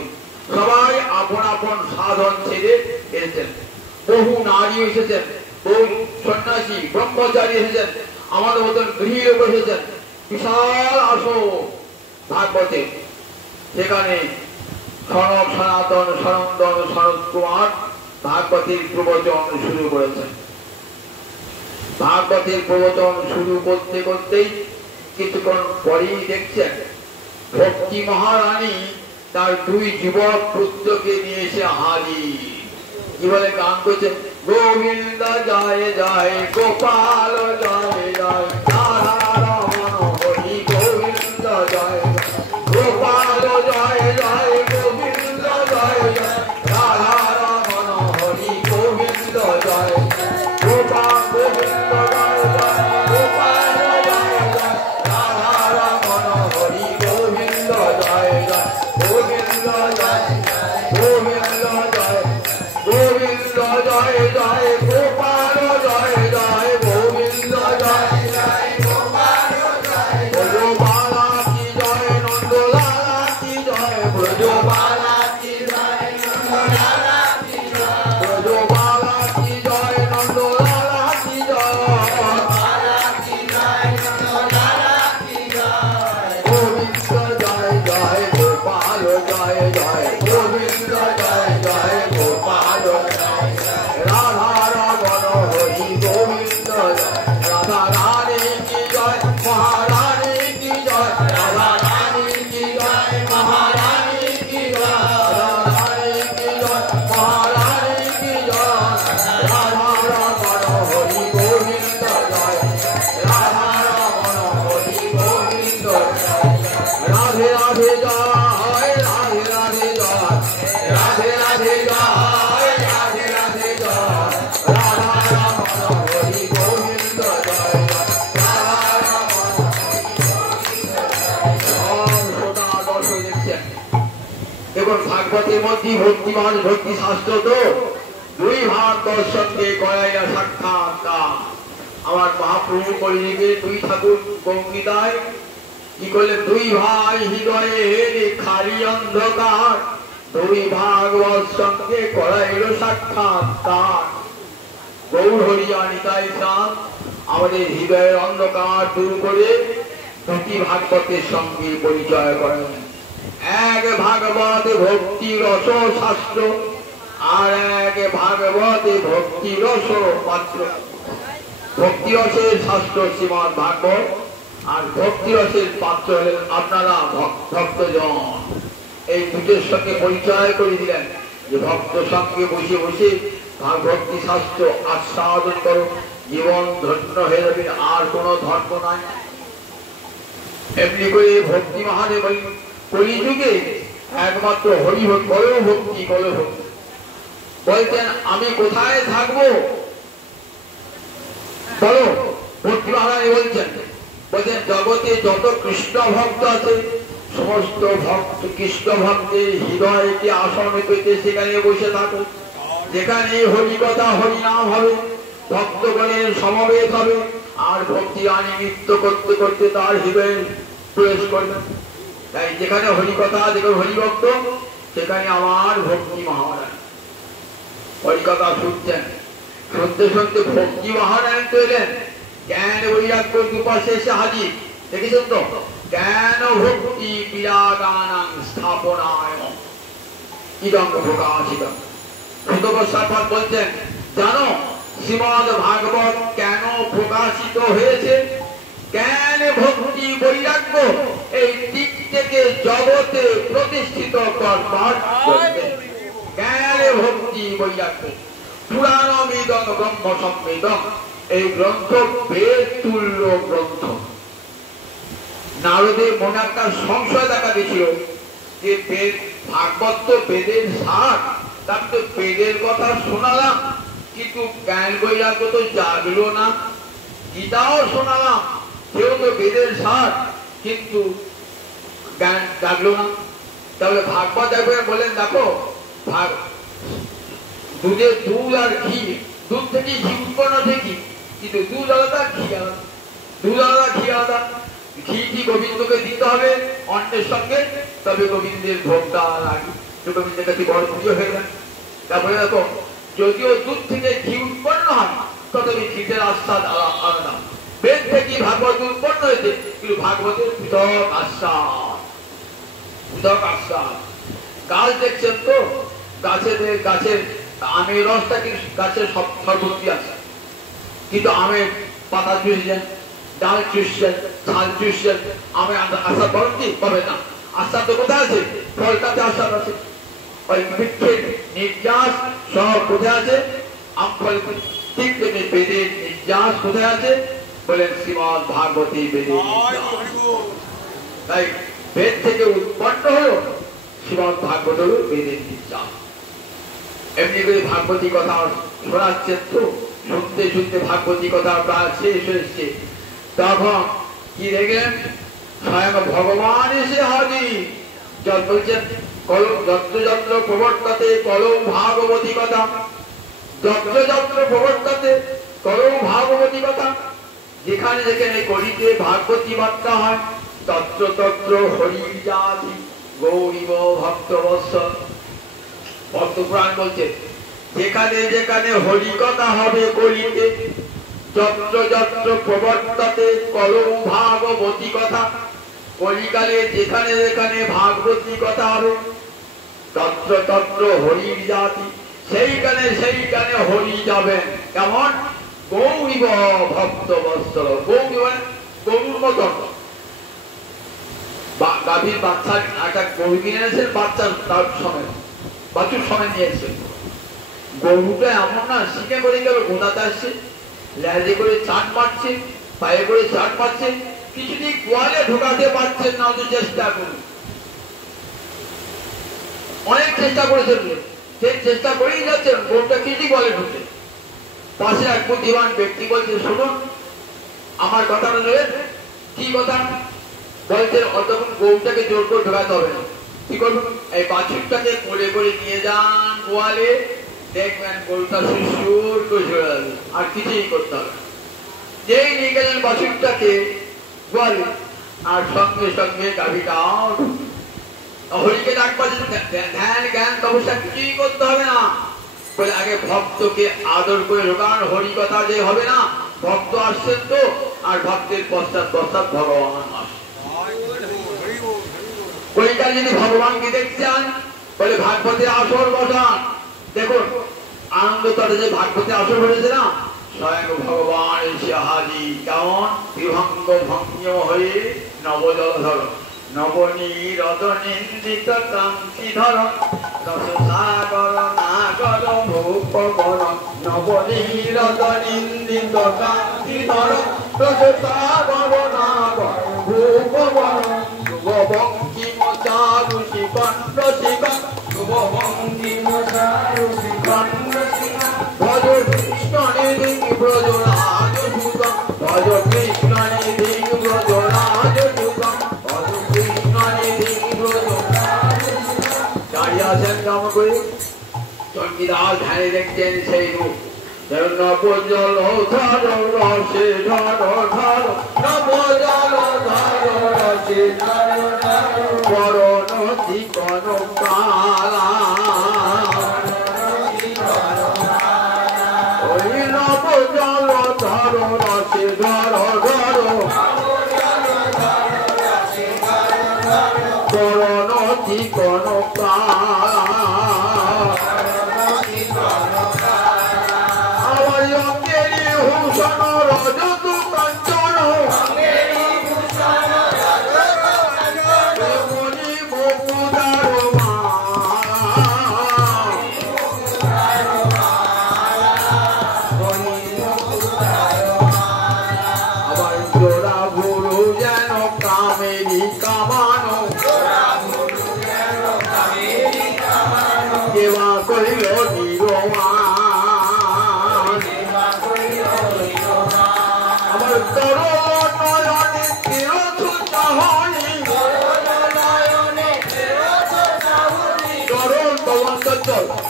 সবাই আপন আপন সাধন ছেড়ে এসেছেন। বহু নারী এসেছেন, বহু সন্ন্যাসী ব্রহ্মচারী এসেছেন, আমাদের মতন গৃহী লোক এসেছেন। বিশাল আসর ভাগবতে, সেখানে সনক সনাতন সনন্দন সনত কুমার ভাগবতের প্রবচন শুরু করেছেন। ভাগবতের প্রবচন শুরু করতে করতেই কিছুক্ষণ পরেই দেখছেন ভক্তি মহারানী তার দুই যুবক পুত্রকে নিয়ে এসে হাজির। কি বলে গান করছেন? গোবিন্দ জয় জয় গোপাল জয় জয় রাধা রমণ হরি গোবিন্দ জয় গোপাল জয় জয় গোবিন্দ জয় জয় রাধা রমণ হরি গোবিন্দ জয় গোপাল গোবিন্দ জয় জয় গোপাল জয় জয় রাধা রমণ হরি গোবিন্দ জয় জয় গোবিন্দ জয় গোবিন্দ জয় গোবিন্দ জয় জয় গোপাল জয় জয় গোবিন্দ জয় জয় গোপাল জয় ব্রজবালা কি জয় নন্দলালা কি জয় ব্রজবালা কি জয় নন্দলালা কি জয় ব্রজবালা কি জয় নন্দলালা কি জয় ব্রজবালা কি জয় নন্দলালা কি জয় গোবিন্দ জয় জয় গোপাল জয় জয় গোবিন্দ জয় জয় গোপাল জয় রাধা রমণ হরি গোবিন্দ জয় রাধা রানী কি জয় মহারানী কি জয় রাধা রানী কি জয় মহারানী কি জয় রাধা রানী কি জয় মহারানী কি জয় রাধা রমণ হরি গোবিন্দ জয় রাধা রমণ হরি গোবিন্দ রাধে রাধে জয় রাধে রাধে জয় রাধে রাধে জয় রাধে রাধে জয় রাধা রমণ হরি গোবিন্দ জয় রাধা রমণ দেখছেন। দেখুন ভাগবতের মধ্যে ভক্তিমান ভক্তি শাস্ত্র তো দুই ভাগ দর্শনকে করাইয়া সাক্ষাৎকার। আমার মহাপ্রভু কলিযুগে দুই ঠাকুর গঙ্গিদায় কি করলে? দুই ভাই হৃদয়ে হেরে খালি অন্ধকার, দুই ভাগবত সঙ্গে করাইল সাক্ষাৎকার। গৌর হরিয়া নিতাই চাঁদ আমাদের হৃদয়ের অন্ধকার দূর করে দুটি ভাগবতের সঙ্গে পরিচয় করেন। এক ভাগবত ভক্তি রস শাস্ত্র, আর এক ভাগবতে ভক্তি রস পাত্র। ভক্তি রসের শাস্ত্র শ্রীমদ্ ভাগবত, আর ভক্তি রসের পাত্র হলেন আপনারা ভক্তজন। এই দুটোর সঙ্গে পরিচয় করে দিলেন যে ভক্ত সঙ্গে বসে বসে ভক্তি শাস্ত্র আস্বাদন করো, জীবন ধন্য হয়ে যাবে, আর কোন ধর্ম নাই। এমনি করে ভক্তি মহাদেব কলিযুগে একমাত্র হরি কলো ভক্তি কলো ভক্তি বলতেন। আমি কোথায় থাকবো বলো? ভক্তি মহারানী বলছেন জগতে যত কৃষ্ণ ভক্ত আছে সমস্ত ভক্ত কৃষ্ণ ভক্তের হৃদয়কে আসন পেতে সেখানে বসে থাকো। যেখানে হরি কথা হরি নাম হবে, ভক্তগণের সমবেত হবে, আর ভক্তি রানী নৃত্য করতে করতে তার হৃদয়ে প্রবেশ করবে। তাই যেখানে হরি কথা, যেখানে হরি ভক্ত, সেখানে আমার ভক্তি মহারানী হরি কথা শুনছেন। শুনতে শুনতে ভক্তি মহারায়ণ এলেন, জ্ঞান বৈরাগ্য দুপাশে এসে হাজির। দেখেছেন তো, জ্ঞান ভক্তি বিরাগানাং স্থাপনায় ইদং প্রকাশিতম। সুত গোস্বামী বলছেন, জানো শ্রীমদ ভাগবত কেন প্রকাশিত হয়েছে? জ্ঞান ভক্তি বৈরাগ্য এই দিকটাকে জগতে প্রতিষ্ঠিত করবার জন্য। জ্ঞান ভক্তি বৈরাগ্য পুরাণমিদং ব্রহ্ম সংবেদং, এই গ্রন্থ বেদ তুল্য গ্রন্থ। নারদের মনে একটা সংশয় দেখা দিয়েছিল যে বেদ ভাগবত তো বেদের সার, তার তো বেদের কথা শোনালাম কিন্তু জ্ঞান বৈরাগ্য তো জাগলো না। গীতাও শোনালাম, সেও তো বেদের সার, কিন্তু জ্ঞান জাগলো না। তাহলে ভাগবত একবার বলেন, দেখো দুধে দুধ আর ঘি, দুধ থেকে ঘি উৎপন্ন ঠিকই, কিন্তু দুধ আলাদা ঘি আলাদা, দুধ আলাদা ঘি আলাদা। ঘি গোবিন্দকে দিতে হবে অন্যের সঙ্গে, তবে গোবিন্দের ভোগটা লাগে, গোবিন্দের কাছে বড় প্রিয় হয়ে যায়। তারপরে দেখো, যদিও দুধ থেকে ঘি উৎপন্ন হয় তথাপি ঘিটের আস্বাদ আলাদা। বেদ থেকে ভাগবত উৎপন্ন হয়েছে, কিন্তু ভাগবতের পৃথক আস্বাদ, পৃথক আস্বাদ। গাছ দেখছেন তো, গাছের আমের রসটা কিন্তু গাছের সর্বত্রই আছে, কিন্তু আমের পাতা চুষছেন, ডাল চুষছেন, ছাল চুষছেন, আমের আস্বাদ পাবেন কি? পাবে না। আস্বাদ তো কোথায় আছে? ফলটাতে আস্বাদ আছে। ওই বৃক্ষের নির্যাস সব কোথায় আছে? আম ফল। ঠিক তেমনি বেদের নির্যাস কোথায় আছে? বলেন শ্রীমদ ভাগবতী বেদের নির্যাস। তাই বেদ থেকে উৎপন্ন হলো শ্রীমদ ভাগবত হলো বেদের নির্যাস। এমনি করে ভাগবতী কথা শোনাচ্ছেন তো, শুনতে শুনতে ভাগবতী কথা প্রায় শেষ হয়েছে। তখন কি দেখলেন? স্বয়ং ভগবান এসে হাজির। বলছেন, যত্র যত্র প্রবর্ততে কলৌ ভাগবতী কথা, যত্র যত্র প্রবর্ততে কলৌ ভাগবতী কথা। যেখানে যেখানে কলিতে ভাগবতী বার্তা হয়, তত্র তত্র হরি জাতি গৌরীব ভক্তবৎসল। পদ্মপুরাণ বলছে, যেখানে যেখানে হরি কথা হবে কলিতে, যত্র যত্র প্রবর্ততে কলৌ ভাগবতী কথা। কলিকালে যেখানে যেখানে ভাগবতী কথা হবে, তত্র তত্র হরির জাতি, সেইখানে সেইখানে হরি যাবেন। কেমন? গৌরীব ভক্তবৎসল। গৌরী মানে গরুর মতন। গাভীর বাচ্চা একটা গরু কিনে এনেছেন, বাচ্চার তার সময় বাছুর সময় নিয়ে এসেছেন। গরুটা এমন না শিখে করে গেল, গোদাতে আসছে, লেজে করে চাট মারছে, পায়ে করে চাট মারছে, কিছুদিন গোয়ালে ঢোকাতে পারছেন না। তো চেষ্টা করুন, অনেক চেষ্টা করেছেন, সেই চেষ্টা করেই যাচ্ছেন, গরুটা কিছুদিন গোয়ালে ঢুকছে। পাশে এক বুদ্ধিমান ব্যক্তি বলছে, শুনুন আমার কথাটা নেবেন। কি কথা? বলছেন, অতক্ষণ গরুটাকে জোর করে ঢোকাতে হবে না। কি করবেন? এই বাছুরটাকে কোলে করে নিয়ে যান গোয়ালে, দেখবেন গরুটা সুর করে চলে যাবে, আর কিছুই করতে হবে। যেই নিয়ে গেলেন বাছুরটাকে গোয়ালে, আর সঙ্গে সঙ্গে গাভীটাও হরিকে ডাক পাচ্ছে, ধ্যান জ্ঞান তপস্যা কিছুই করতে হবে না। বলে আগে ভক্তকে আদর করে ঢোকান, হরি কথা যে হবে না, ভক্ত আসছেন তো, আর ভক্তের পশ্চাৎ পশ্চাৎ ভগবান আসছে। কলিকাল যদি ভগবানকে দেখছেন, বলে ভাগবতে আসর বসান। দেখুন আনন্দ তরে যে ভাগবতে আসর বসেছে না, স্বয়ং ভগবান এসে হাজির। কেমন? বিভঙ্গ ভঙ্গ হয়ে নবজলধর, নবনীরদ নিন্দিত কান্তি ধর, রস সাগর নাগর ভূপবন, নবনীরদ নিন্দিত কান্তি ধর, রস সাগর নাগর ভূপবন, শুভবঙ্কিম চারুষি কণ্ড শিখন, শুভবঙ্কিম চারুষি কণ্ড শিখন, ভজ কৃষ্ণ নিধিং ব্রজরাজ সুতম, ভজ কৃষ্ণ নিধিং ব্রজরাজ সুতম, ভজ কৃষ্ণ নিধিং ব্রজরাজ সুতম। দাঁড়িয়ে আছেন কাম করে, চণ্ডীদাস ধ্যানে দেখছেন সেই রূপ। নবজল ধর রসে ধর ধর, নবজল ধর রসে ধর ধর, বরণতি কন কালা, ওই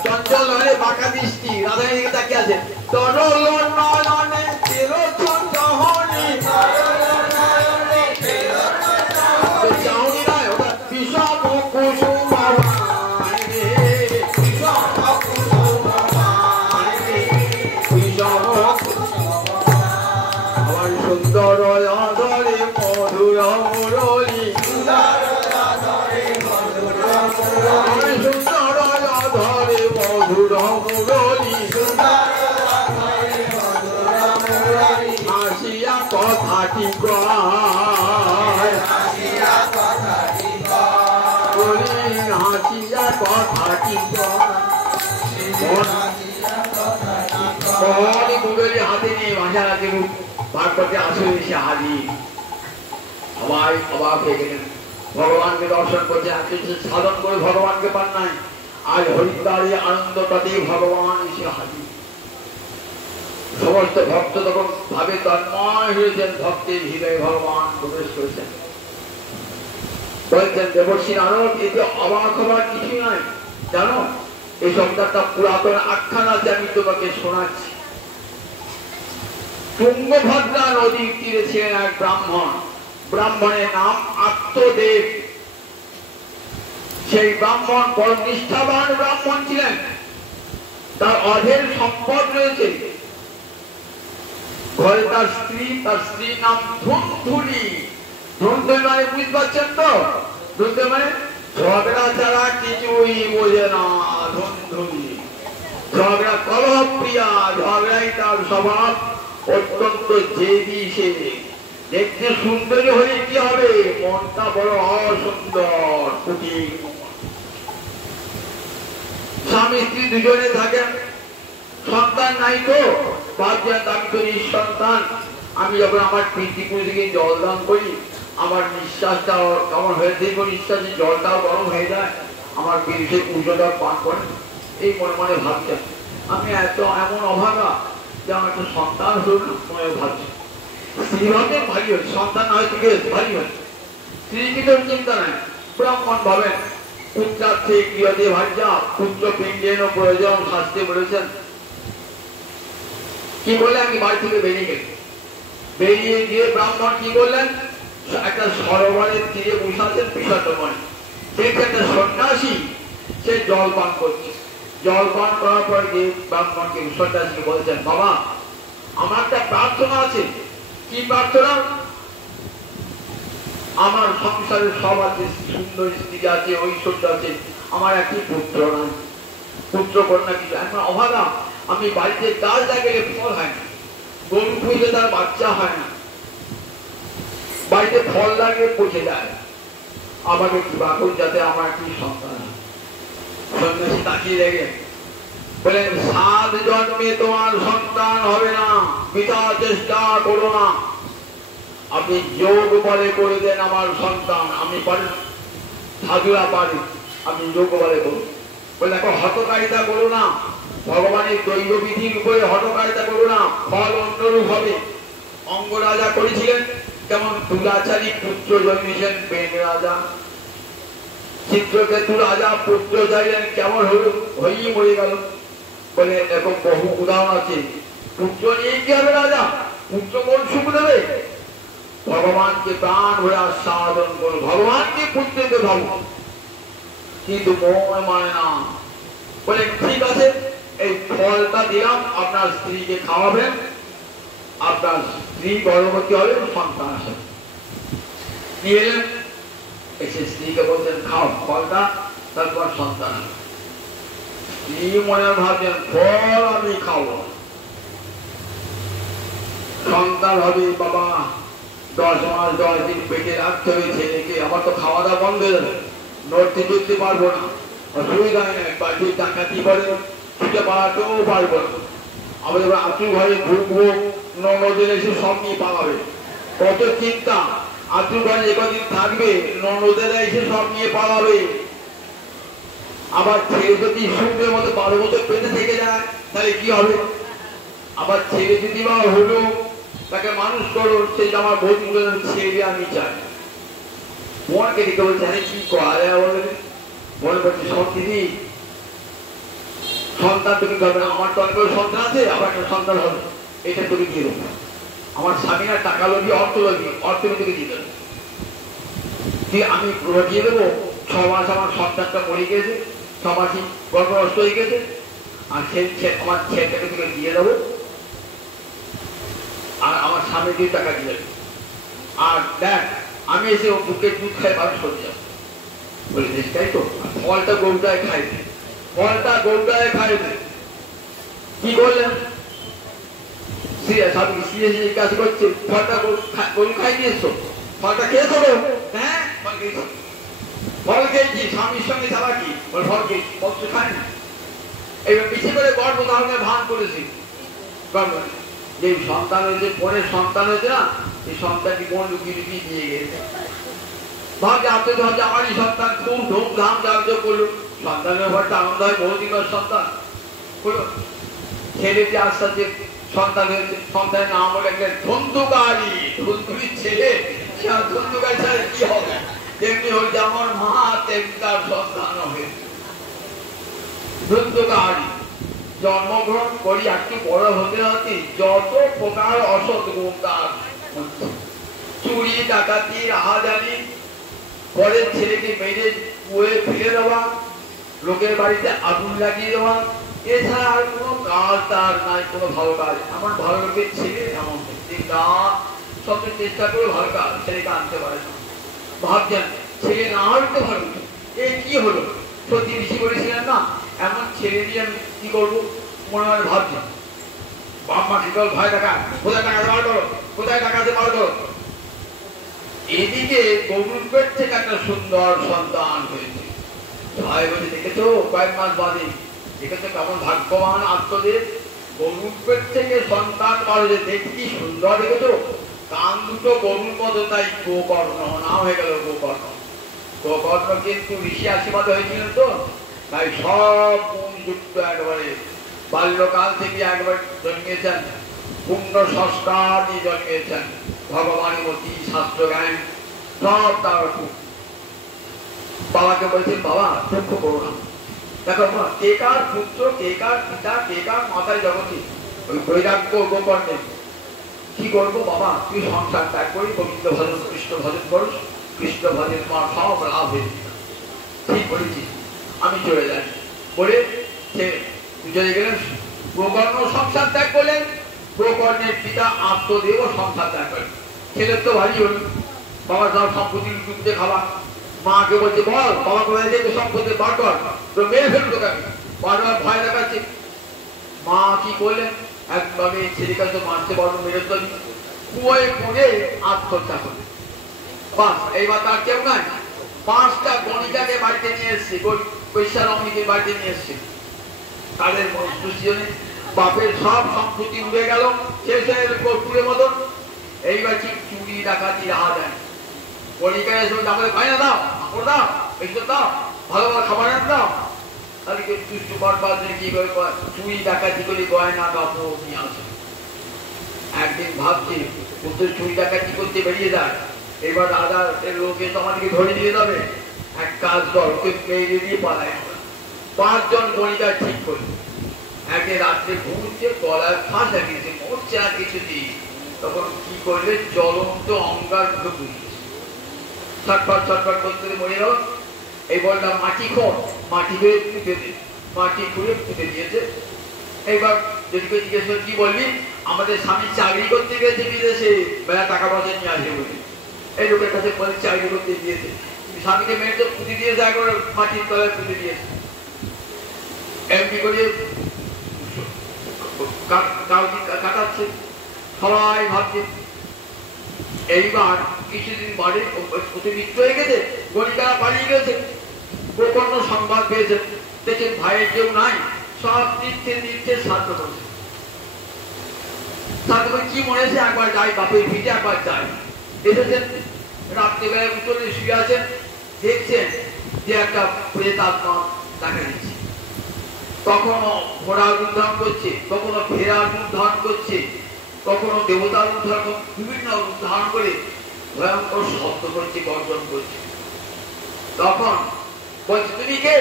চঞ্চল হলে বাঁকা দৃষ্টি রাধারানী দিকে তাকিয়ে আছে তরল নয়নে চাউনি নয় ওটা বিষম কুসুম আমার সুন্দর আদরে মধুর মুরলী সুন্দর আদরে মধুর মুরলী হাসিয়া কথাটি কয় হাসিয়া কথাটি কয় মুরলী হাতে নিয়ে ভাষা রাতে পার করতে আসলে এসে হাজির সবাই অবাক হয়ে গেলেন ভগবানকে দর্শন করছে সাধন করে ভগবানকে পান নাই আজ হরিদ্বারে আনন্দটাতে ভগবান এসে হাজির সমস্ত ভক্ত তখন ভাবে তন্ময় হয়েছেন ভক্তের হৃদয়ে ভগবান প্রবেশ করেছেন বলছেন দেবর্ষী নারদ এতে অবাক হবার কিছু নাই জানো এই শব্দটা পুরাতন আখ্যান আছে আমি তোমাকে শোনাচ্ছি তুঙ্গভদ্রা নদীর তীরে ছিলেন এক ব্রাহ্মণের নাম আত্মদেব সেই ব্রাহ্মণ বড় নিষ্ঠাবান ব্রাহ্মণ ছিলেন তার অধের সম্পদ রয়েছে ঘরে তার স্ত্রীর নাম ধুন্ধুলি ধুন্ধুলি মানে বুঝতে পারছেন তো ধুন্ধুলি মানে ঝগড়া ছাড়া কিছুই বোঝে না ধুন্ধুলি ঝগড়া কলহ প্রিয়া ঝগড়াই তার স্বভাব অত্যন্ত জেদি সে দেখতে সুন্দরী হলে কি হবে মনটা বড় অসুন্দর কুটির স্বামী স্ত্রী দুজনে থাকেন সন্তান নাই তো ভাবছেন আমি তো নিঃসন্তান আমি যখন আমার পিতৃপুরুষকে জল দান করি আমার নিঃশ্বাসটা কেমন হয়ে দেখবো নিঃশ্বাসে জলটাও গরম হয়ে যায় আমার পিঠে পুজোটা পান করেন এই মনে মনে ভাবছেন আমি এমন অভাগা যে আমার একটা সন্তান হল মনে ভাবছি স্ত্রী ভাবে ভারী হচ্ছে সন্তান না হয়তো ভারী হচ্ছে স্ত্রীকে তো চিন্তা নাই ব্রাহ্মণ ভাবেন পুত্রার্থে ক্রিয়তে ভার্যা পুত্র পিণ্ডেন প্রয়োজন শাস্ত্রে বলেছেন কি বলে আমি বাড়ি থেকে বেরিয়ে গিয়ে ব্রাহ্মণ কি করলেন একটা সরোবরের তীরে বসে আছেন বিষাদমণি দেখে একটা সন্ন্যাসী সে জল পান করছে জল পান করার পর গিয়ে ব্রাহ্মণকে সন্ন্যাসীকে বলছেন বাবা আমার একটা প্রার্থনা আছে কি প্রার্থনা আমার সংসারে সব আছে সুন্দর স্ত্রী আছে ঐশ্বর্য আছে আমার একটি পুত্র নাই পুত্র কন্যা কিছু এখন অভাগা আমি বাড়িতে গাছ লাগালে ফল হয় না গরু পুষলে তার বাচ্চা হয় না বাড়িতে ফল লাগিয়ে পচে যায় আমাকে কৃপা করুন যাতে আমার একটি সন্তান সন্ন্যাসী তাকিয়ে দেখে বলেন 7 জন্মে তোমার সন্তান হবে না পিতা চেষ্টা করো না আপনি যোগ বলে করে দেন আমার সন্তান আমি পারি সাধুরা পারি আপনি যোগ বলে করুন বলে দেখো হতকারিতা করো না ভগবানের দৈব বিধির উপরে হটকারিতা করো না ফল অন্যরূপ হবে অঙ্গরাজা করেছিলেন যেমন দুলাচারী পুত্র জন্মেছেন বেন রাজা চিত্রকেতু রাজা পুত্র চাইলেন কেমন হল হয়েই মরে গেল বলে এরকম বহু উদাহরণ আছে পুত্র নিয়ে কি হবে রাজা পুত্র কোন সুখ দেবে ভগবানকে প্রাণ ভরে আস্বাদন করো ভগবানকে পুত্রকে ভাবো কিন্তু মন মানে না বলে ঠিক আছে এই ফলটা দিলাম আপনার স্ত্রীকে খাওয়াবেন আপনার স্ত্রী গর্ভবতী হবে সন্তান আসবে নিয়ে এলেন এসে স্ত্রীকে বলছেন খাও ফলটা তারপর সন্তান স্ত্রী মনে ভাবছেন ফল আমি খাবো সন্তান হবে বাবা 10 মাস 10 দিন পেটে রাখতে হবে ছেলেকে আমার তো খাওয়া দাওয়া বন্ধ হয়ে যাবে নড়তে চড়তে পারবো না অসুবিধা নেই বাড়ি ডাকাতি করে ছুটে পালাতেও পারবো না আমরা যখন আত্মীয় ঘরে ঘুরবো ননদের এসে সব নিয়ে পালাবে কত চিন্তা আত্মীয় ঘরে যে কদিন থাকবে ননদেরা এসে সব নিয়ে পালাবে আবার ছেলে যদি সুখের মতো 12 বছর পেটে থেকে যায় তাহলে কি হবে আবার ছেলে যদি বা হলো তাকে মানুষ করো, সেই আমার বোধ ছেলে আমি চাই। বোনকে দিকে বলছে, আরে কি করা যায় বলে? মনে করছে সত্যি সন্তান তুমি করবে না, আমার তো অনেক সন্তান আছে, আবার একটা সন্তান হবে, এটা তোকে দিয়ে দেবো। আমার স্বামীরা টাকা লোভী, অর্থ লোভী, অর্থ তোকে দিয়ে দেবো, আমি দিয়ে দেবো। 6 মাস আমার সন্তানটা মরে গেছে, 6 মাসই গর্ভনষ্ট হয়ে গেছে, আর আমার ছেলেটাকে তোকে দিয়ে দেবো, আর আমার স্বামী 2 টাকা দিয়ে দেবে, আর দেখ আমি এসে ও বুকে দুধ খাই মানুষ করে যাবো। বলে তাই তো, ফলটা গরুটায় খাইবে, ফলটা গরুটায় খাইবে। কি করলেন? জিজ্ঞাসা করছে, ফলটা গরু খাই দিয়েছো? ফলটা খেয়েছো? হ্যাঁ ফল খেয়েছি, স্বামীর সঙ্গে ছাড়া কি ফল খেয়েছি, ফল তো খাইনি। এবার পিছিয়ে করে গর্ব ধারণে ভান করেছি, গর্ব যে সন্তান হয়েছে, বোনের সন্তান হয়েছে না, এই সন্তানটি বোন লুকিয়ে লুকিয়ে দিয়ে গেছে। ভাবছে আপনি তো ভাবছে আমারই সন্তান, খুব ধুমধাম যাগ্য করলো, সন্তানের ব্যাপারটা আনন্দ হয়, বহুদিনের সন্তান হলো। ছেলেটি আস্তে আস্তে সন্তান হয়েছে, সন্তানের নাম হলো একটা ধন্দুকারী, ধন্দুরির ছেলে, সে আর ধন্দুকারী ছাড়া কি হবে? তেমনি হচ্ছে আমার মা, তেমনি তার সন্তান হয়েছে ধন্দুকারী। জন্মগ্রহণ করি একটু বড় হতে হতে যত প্রকার অসৎ গুণ তার হচ্ছে, চুরি ডাকাতি রাহাজানি, পরের ছেলেকে মেরে কুয়ে ফেলে দেওয়া, লোকের বাড়িতে আগুন লাগিয়ে দেওয়া, এছাড়া আর কোনো কাজ তার নাই, কোনো ভালো কাজ। আমার ভালো লোকের ছেলে এমন সবচেয়ে চেষ্টা করে ভালো কাজ ছেলেকে আনতে পারে না। ভাবছেন ছেলে না হলে তো ভালো, এ কি হলো? সত্যি ঋষি বলেছিলেন না, এমন ছেলে নিয়ে আমি কি করবো মনে মনে ভাবছেন। বাপ মা ঠিক ভয় টাকা, কোথায় টাকা বার করো, কোথায় টাকাতে বার করো। এদিকে গরুর পেট থেকে একটা সুন্দর সন্তান হয়েছে। ভাই বলে দেখেছো কয়েক মাস বাদে, দেখেছো কেমন ভাগ্যবান আত্মদেব, গরুর পেট থেকে সন্তান বার হয়েছে, দেখি সুন্দর দেখেছো, কান দুটো গরুর মতো, তাই গোকর্ণ নাম হয়ে গেল গোকর্ণ। গোকর্ণ কিন্তু ঋষি আশীর্বাদ হয়েছিলেন তো, তাই সব গুণ যুক্ত একেবারে, বাল্যকাল থেকে একবার জন্মিয়েছেন, পূর্ণ সংস্কার নিয়ে জন্মিয়েছেন, ভগবানের মতি শাস্ত্র জ্ঞান সব তার। বাবাকে বলছেন, বাবা দুঃখ করো না, দেখো কে কার পুত্র, কে কার পিতা, কে কার মাতায় জগতে, ওই বৈরাগ্য গোকর্ণে কি করবো বাবা, তুই সংসার ত্যাগ করি, গোবিন্দ ভজন কৃষ্ণ ভজন করুস, কৃষ্ণ ভজন মা সব লাভ হয়ে ঠিক বলেছিস, আমি চলে যাই বলে সে চলে গেলেন। গোকর্ণ সংসার ত্যাগ করলেন, গোকর্ণের পিতা আত্মদেব সংসার ত্যাগ করেন। ছেলের তো ভারী হল, বাবা সব সম্পত্তি লুটে খাওয়া, মাকে বলছে বল বাবা কোথায় থেকে সম্পত্তি বার কর, তো মেরে ফেলতো তাকে, বারবার ভয় দেখাচ্ছে। মা কি করলেন, একভাবে ছেলেকে তো মারতে পারবো, মেরে তো কুয়োয় পড়ে আত্মহত্যা করলেন। বাস এইবার তার কেউ নাই, 5টা গণিকাকে বাড়িতে নিয়ে এসছে, বৈশারমণীকে বাড়িতে নিয়ে এসছে, তাদের মস্তুজনে বাপের সব সম্পত্তি উড়ে গেল, শেষ হয়ে গেল কর্পূরের মতন। এইবার ঠিক চুরি ডাকাতি রাহা যায়, গণিকায় এসে আমাদের পায় না, দাও কাপড় দাও, এসব দাও, ভালো ভালো খাবার দাও, তাহলে কেউ দুষ্টু বরবাদ কি করে চুরি ডাকাতি করে গয়না কাপড় নিয়ে আসে। একদিন ভাবছি পুত্র চুরি ডাকাতি করতে বেরিয়ে যায়, এবার রাজার লোকে তো আমাদেরকে ধরে নিয়ে যাবে, এক কাজ কর ওকে মেরে দিয়ে পালায়। 5 জন গণিকা ঠিক করল, একদিন রাত্রে ঘুমছে, গলায় ফাঁস লাগিয়েছে, মরছে আর কিছু দিই, তখন কি করলে জ্বলন্ত অঙ্গার বুঝিয়েছে, ছটফট ছটফট করতে মরে গেল। এই বললাম মাটি খোঁড়, মাটি করে পুঁতে দে, মাটি খুঁড়ে পুঁতে দিয়েছে। এইবার যদি জিজ্ঞেস করে কি বললি, আমাদের স্বামী চাকরি করতে গেছে বিদেশে, বেলা টাকা পয়সা নিয়ে আসবে বলে, এই লোকের কাছে বলে চাকরি করতে দিয়েছে, স্বামীকে মেয়ে তো পুঁতে দিয়েছে, একবার মাটির তলায় পুঁতে দিয়েছে। এমনি করে কাটাচ্ছে, সবাই ভাবছে। এইবার কিছুদিন বাড়ি মৃত্যু হয়ে গেছে, গণিকারা পালিয়ে গেছে, গোকর্ণ সংবাদ পেয়েছে, দেখেন ভাইয়ের কেউ নাই, সব তীর্থে তীর্থে শ্রাদ্ধ করছে। শ্রাদ্ধ করে কি মনে হয়েছে, একবার যাই বাপের ভিটে, একবার যাই। এসেছেন রাত্রিবেলায় উত্তরে শুয়ে আছেন, দেখছেন যে একটা প্রেতাত্মা দেখা দিচ্ছে, কখনো ঘোড়ার রূপ ধারণ করছে, কখনো ভেড়ার রূপ ধারণ করছে, কখনো দেবতার রূপ ধারণ, বিভিন্ন রূপ ধারণ করে ভয়ঙ্কর শব্দ করছে, গর্জন করছে। তখন বলছে তুমি কে?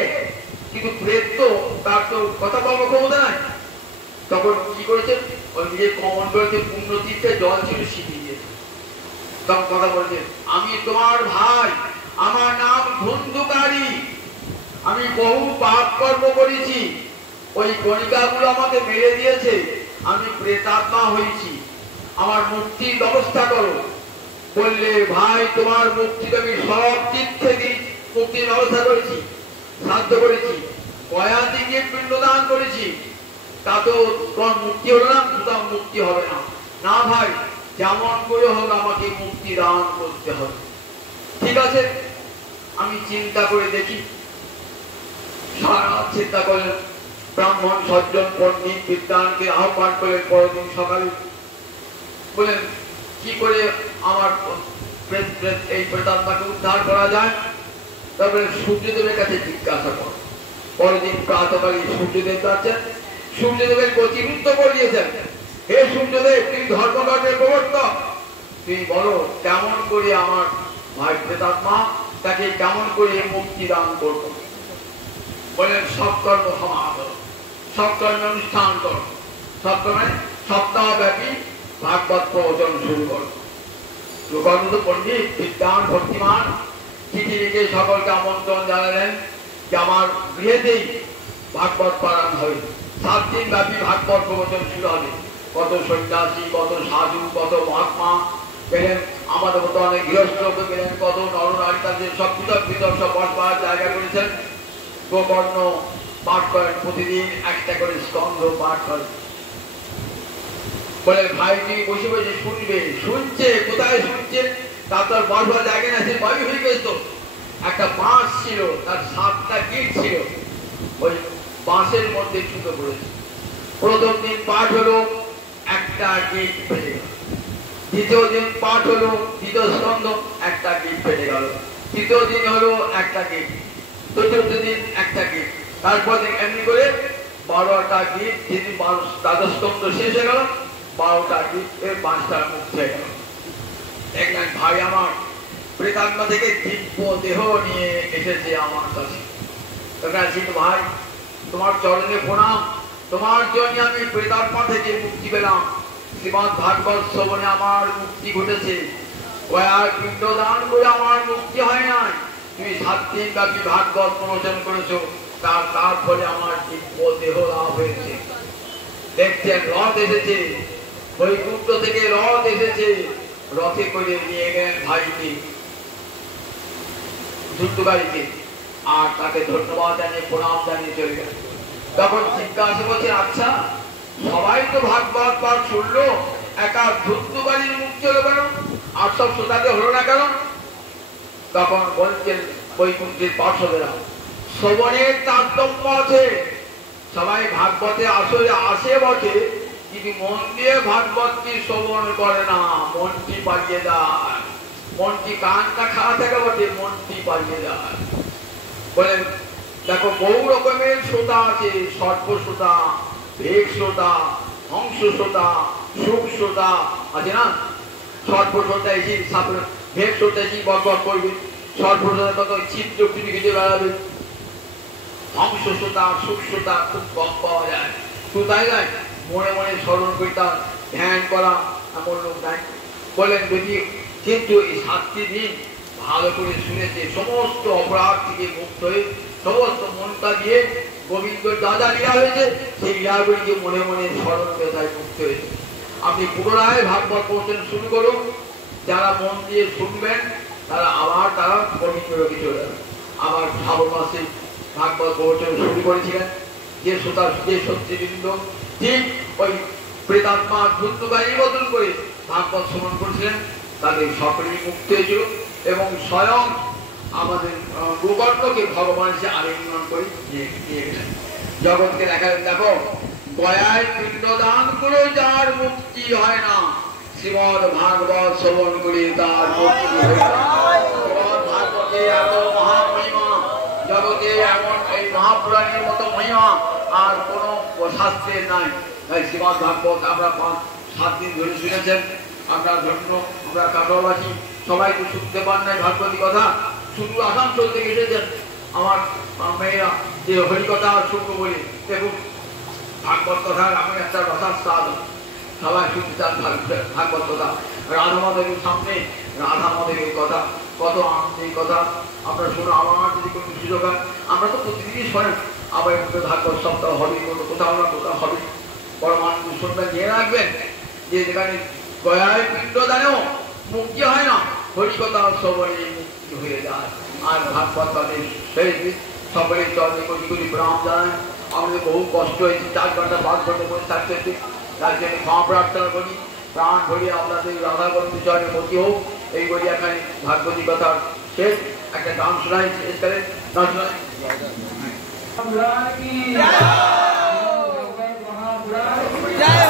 কিন্তু প্রেত তো, তার তো কথা বলার ক্ষমতা নাই। তখন কি করেছে, ওই যে কমন করেছে পূর্ণ তীর্থে জল ছিল ছিটিয়ে দিয়েছে। তখন কথা বলছে আমি তোমার ভাই, আমার নাম ধুন্ধুকারী, আমি বহু পাপ কর্ম করেছি, ওই কণিকাগুলো আমাকে মেরে দিয়েছে, আমি প্রেতাত্মা হয়েছি, আমার মুক্তির ব্যবস্থা করো। বললে ভাই তোমার মুক্তি আমি সব তীর্থে দিই, মুক্তির ব্যবস্থা করেছি, সাধ্য করেছি, গয়া দিকে পিণ্ডদান করেছি, তা তো তোমার মুক্তি হলো না, সুতরাং মুক্তি হবে না। না ভাই, যেমন করে হোক আমাকে মুক্তি দান করতে হবে। ঠিক আছে, আমি চিন্তা করে দেখি। সারা চিন্তা করলেন, ব্রাহ্মণ সজ্জন পণ্ডিত বিদ্বানকে আহ্বান করলেন। পরদিন সকালে বলেন কি করে আমার এই প্রেতাত্মাকে উদ্ধার করা যায়। তারপরে সূর্যদেবের কাছে জিজ্ঞাসা কর। পরদিন প্রাতকালে সূর্যদেব আছেন, সূর্যদেবের গতিরুদ্ধ করে দিয়েছেন। হে সূর্যদেব, তুমি ধর্মকর্মের প্রবর্তক, তুমি বলো কেমন করে আমার ভাই প্রেতাত্মা, তাকে কেমন করে মুক্তি দান করবো। বলেন সৎকর্ম সমাজ, সৎকর্মে অনুষ্ঠান করো, সৎকর্মে সপ্তাহব্যাপী ভাগবত প্রবচন শুরু করো। লোকানন্দ পণ্ডিত বিদ্বান ভক্তিমান চিঠি লিখে সকলকে আমন্ত্রণ জানালেন যে আমার গৃহেতেই ভাগবত পারায়ণ হবে। 7 দিন ব্যাপী ভাগবত প্রবচন শুরু হবে। কত সন্ন্যাসী, কত সাধু, কত মহাত্মা গেলেন, আমাদের মতো অনেক গৃহস্থ গেলেন, কত নরনারী তাদের সব পৃথক পৃথক সব বসবার জায়গা করেছেন। গোকর্ণ পাঠ করেন, প্রতিদিন একটা করে স্কন্ধ পাঠ করেন। বলে ভাই তুমি বসে বসে শুনবে। শুনছে, কোথায় শুনছে? তার বসবার জায়গা না, সে বায়ু হয়ে গেছে। তো একটা বাঁশ ছিল, তার 7টা গিট ছিল, ওই বাঁশের মধ্যে ঢুকে পড়েছে। প্রথম দিন পাঠ হলো, একটা গিট ফেটে গেল। দ্বিতীয় দিন পাঠ হলো, দ্বিতীয় স্কন্ধ, একটা গিট ফেটে গেল। তৃতীয় দিন হলো একটা গিট, চতুর্থ দিন একটা গিট, তারপর দিন এমনি করে 12টা গিট। যেদিন দ্বাদশ স্কন্ধ শেষ হয়ে গেল, 12টা গিট এর 5টা মুক্ত হয়ে গেল। দেখলেন ভাই আমার প্রেতাত্মা থেকে দিব্য দেহ নিয়ে এসেছে আমার কাছে। ভাই তোমার চরণে প্রণাম, তোমার জন্য আমি প্রেতাত্মা থেকে মুক্তি পেলাম। শ্রীমদ ভাগবত শ্রবণে আমার মুক্তি ঘটেছে, পিণ্ডদান করে আমার মুক্তি হয় নাই। তুমি 7 দিন ব্যাপী ভাগবত প্রবচন করেছো, তার ফলে আমার দিব্য দেহ লাভ হয়েছে। দেখছেন রথ এসেছে, বৈকুণ্ঠ থেকে রথ এসেছে, রথে করে নিয়ে গেলেন ভাইকে ধুন্ধুকারীকে, আর তাকে ধন্যবাদ জানিয়ে প্রণাম জানিয়ে চলে গেলেন। তখন জিজ্ঞাসা করছে আচ্ছা সবাই তো ভাগবত পাঠ শুনলো, একা ধুন্ধুকারীর মুক্তি হলো কেন, আর সব শ্রোতাকে হলো না কেন? তখন বলছেন বৈকুণ্ঠের পার্শ্বদেরা, শ্রবণের তারতম্য আছে। সবাই ভাগবতে আসলে আসে বটে, কিন্তু মন দিয়ে ভাগবতটি শ্রবণ করে না, মনটি পালিয়ে যায়। মনটি কানটা খাওয়া থাকে বটে, মনটি পালিয়ে যায়। বলেন দেখো বহু রকমের শ্রোতা আছে, সর্প শ্রোতা, ভেগ শ্রোতা, হংস শ্রোতা, সুখ শ্রোতা আছে না। সর্প শ্রোতা এসে ভেগ শ্রোতা এসে বকবক করবে, সর্প শ্রোতা কত চিত্র খুঁজে খুঁজে বেড়াবে। হংস শ্রোতা, সুখ শ্রোতা খুব কম পাওয়া যায়। শ্রোতাই যায় মনে মনে স্মরণ করে তার ধ্যান করা এমন লোক নাই। বলেন যদি কিন্তু এই 7টি দিন ভালো করে শুনেছে, সমস্ত অপরাধ থেকে মুক্ত হয়ে সমস্ত মনটা দিয়ে গোবিন্দ যা যা লীলা হয়েছে সেই লীলাগুলিকে মনে মনে স্মরণ করে তাই মুক্ত হয়েছে। আপনি পুনরায় ভাগবত প্রবচন শুরু করুন, যারা মন দিয়ে শুনবেন তারা পবিত্র লোকে চলে যাবে। আবার শ্রাবণ মাসে ভাগবত প্রবচন শুরু করেছিলেন যে শ্রোতার যে সত্যবৃন্দ ঠিক ওই প্রেতাত্মা ধুন্ধুকারীর বদল করে ভাগবত শ্রবণ করেছিলেন, তাদের সকলেই মুক্ত হয়েছিল এবং স্বয়ং আমাদের গোকর্ণকে ভগবান সে আলিঙ্গন করে নিয়ে গেলেন। জগৎকে দেখালেন দেখো গয়ায় পিণ্ডদান করে যার মুক্তি হয় না, শ্রীমদ ভাগবত শ্রবণ করে তার মুক্তি হয় না। শ্রীমদ ভাগবতে এত মহামহিমা, জগতে এমন এই মহাপুরাণের মতো মহিমা আর কোন শাস্ত্রের নাই। তাই শ্রীমদ ভাগবত আমরা 7 দিন ধরে শুনেছেন, আপনার জন্য আমরা কাটোয়াবাসী সবাই তো শুনতে পান নাই ভাগবতী কথা, শুধু আসানসোল থেকে এসেছেন আমার মেয়েরা যে হরিকথা শুনবো বলে। দেখুন ভাগবত কথার আমি একটা রসার স্বাদ, সবাই শুনতে চান ভাগবত কথা। রাধা মাধবের সামনে রাধা মাধবের কথা, কত আনন্দের কথা আপনারা শুনে। আমার যদি কোনো সুযোগ হয়, আমরা তো প্রতিদিনই শোনেন, আবার একটু ভাগবত সপ্তাহ হবে, কোনো কোথাও না কোথাও হবে। বড় মানুষ শুনবেন, নিয়ে রাখবেন যে যেখানে গয়ায় পিণ্ডদানেও মুক্তি হয় না, হরিকথা সবরে মুক্তি হয়ে যায়। আর ভাগবত তাদের সেই সকলের চরণে কোটি কোটি প্রণাম জানায়। আমাদের বহু কষ্ট হয়েছে, 4 ঘন্টা 5 ঘন্টা বসে থাকতে হচ্ছে, তার জন্য ক্ষমা প্রার্থনা করি। প্রাণ ভরিয়ে আপনাদের রাধা গোবিন্দ চরণে মতি হোক এই বলি এখানে ভাগবতী কথার শেষ। একটা গান শোনাই, শেষ করে গান শোনাই। জয়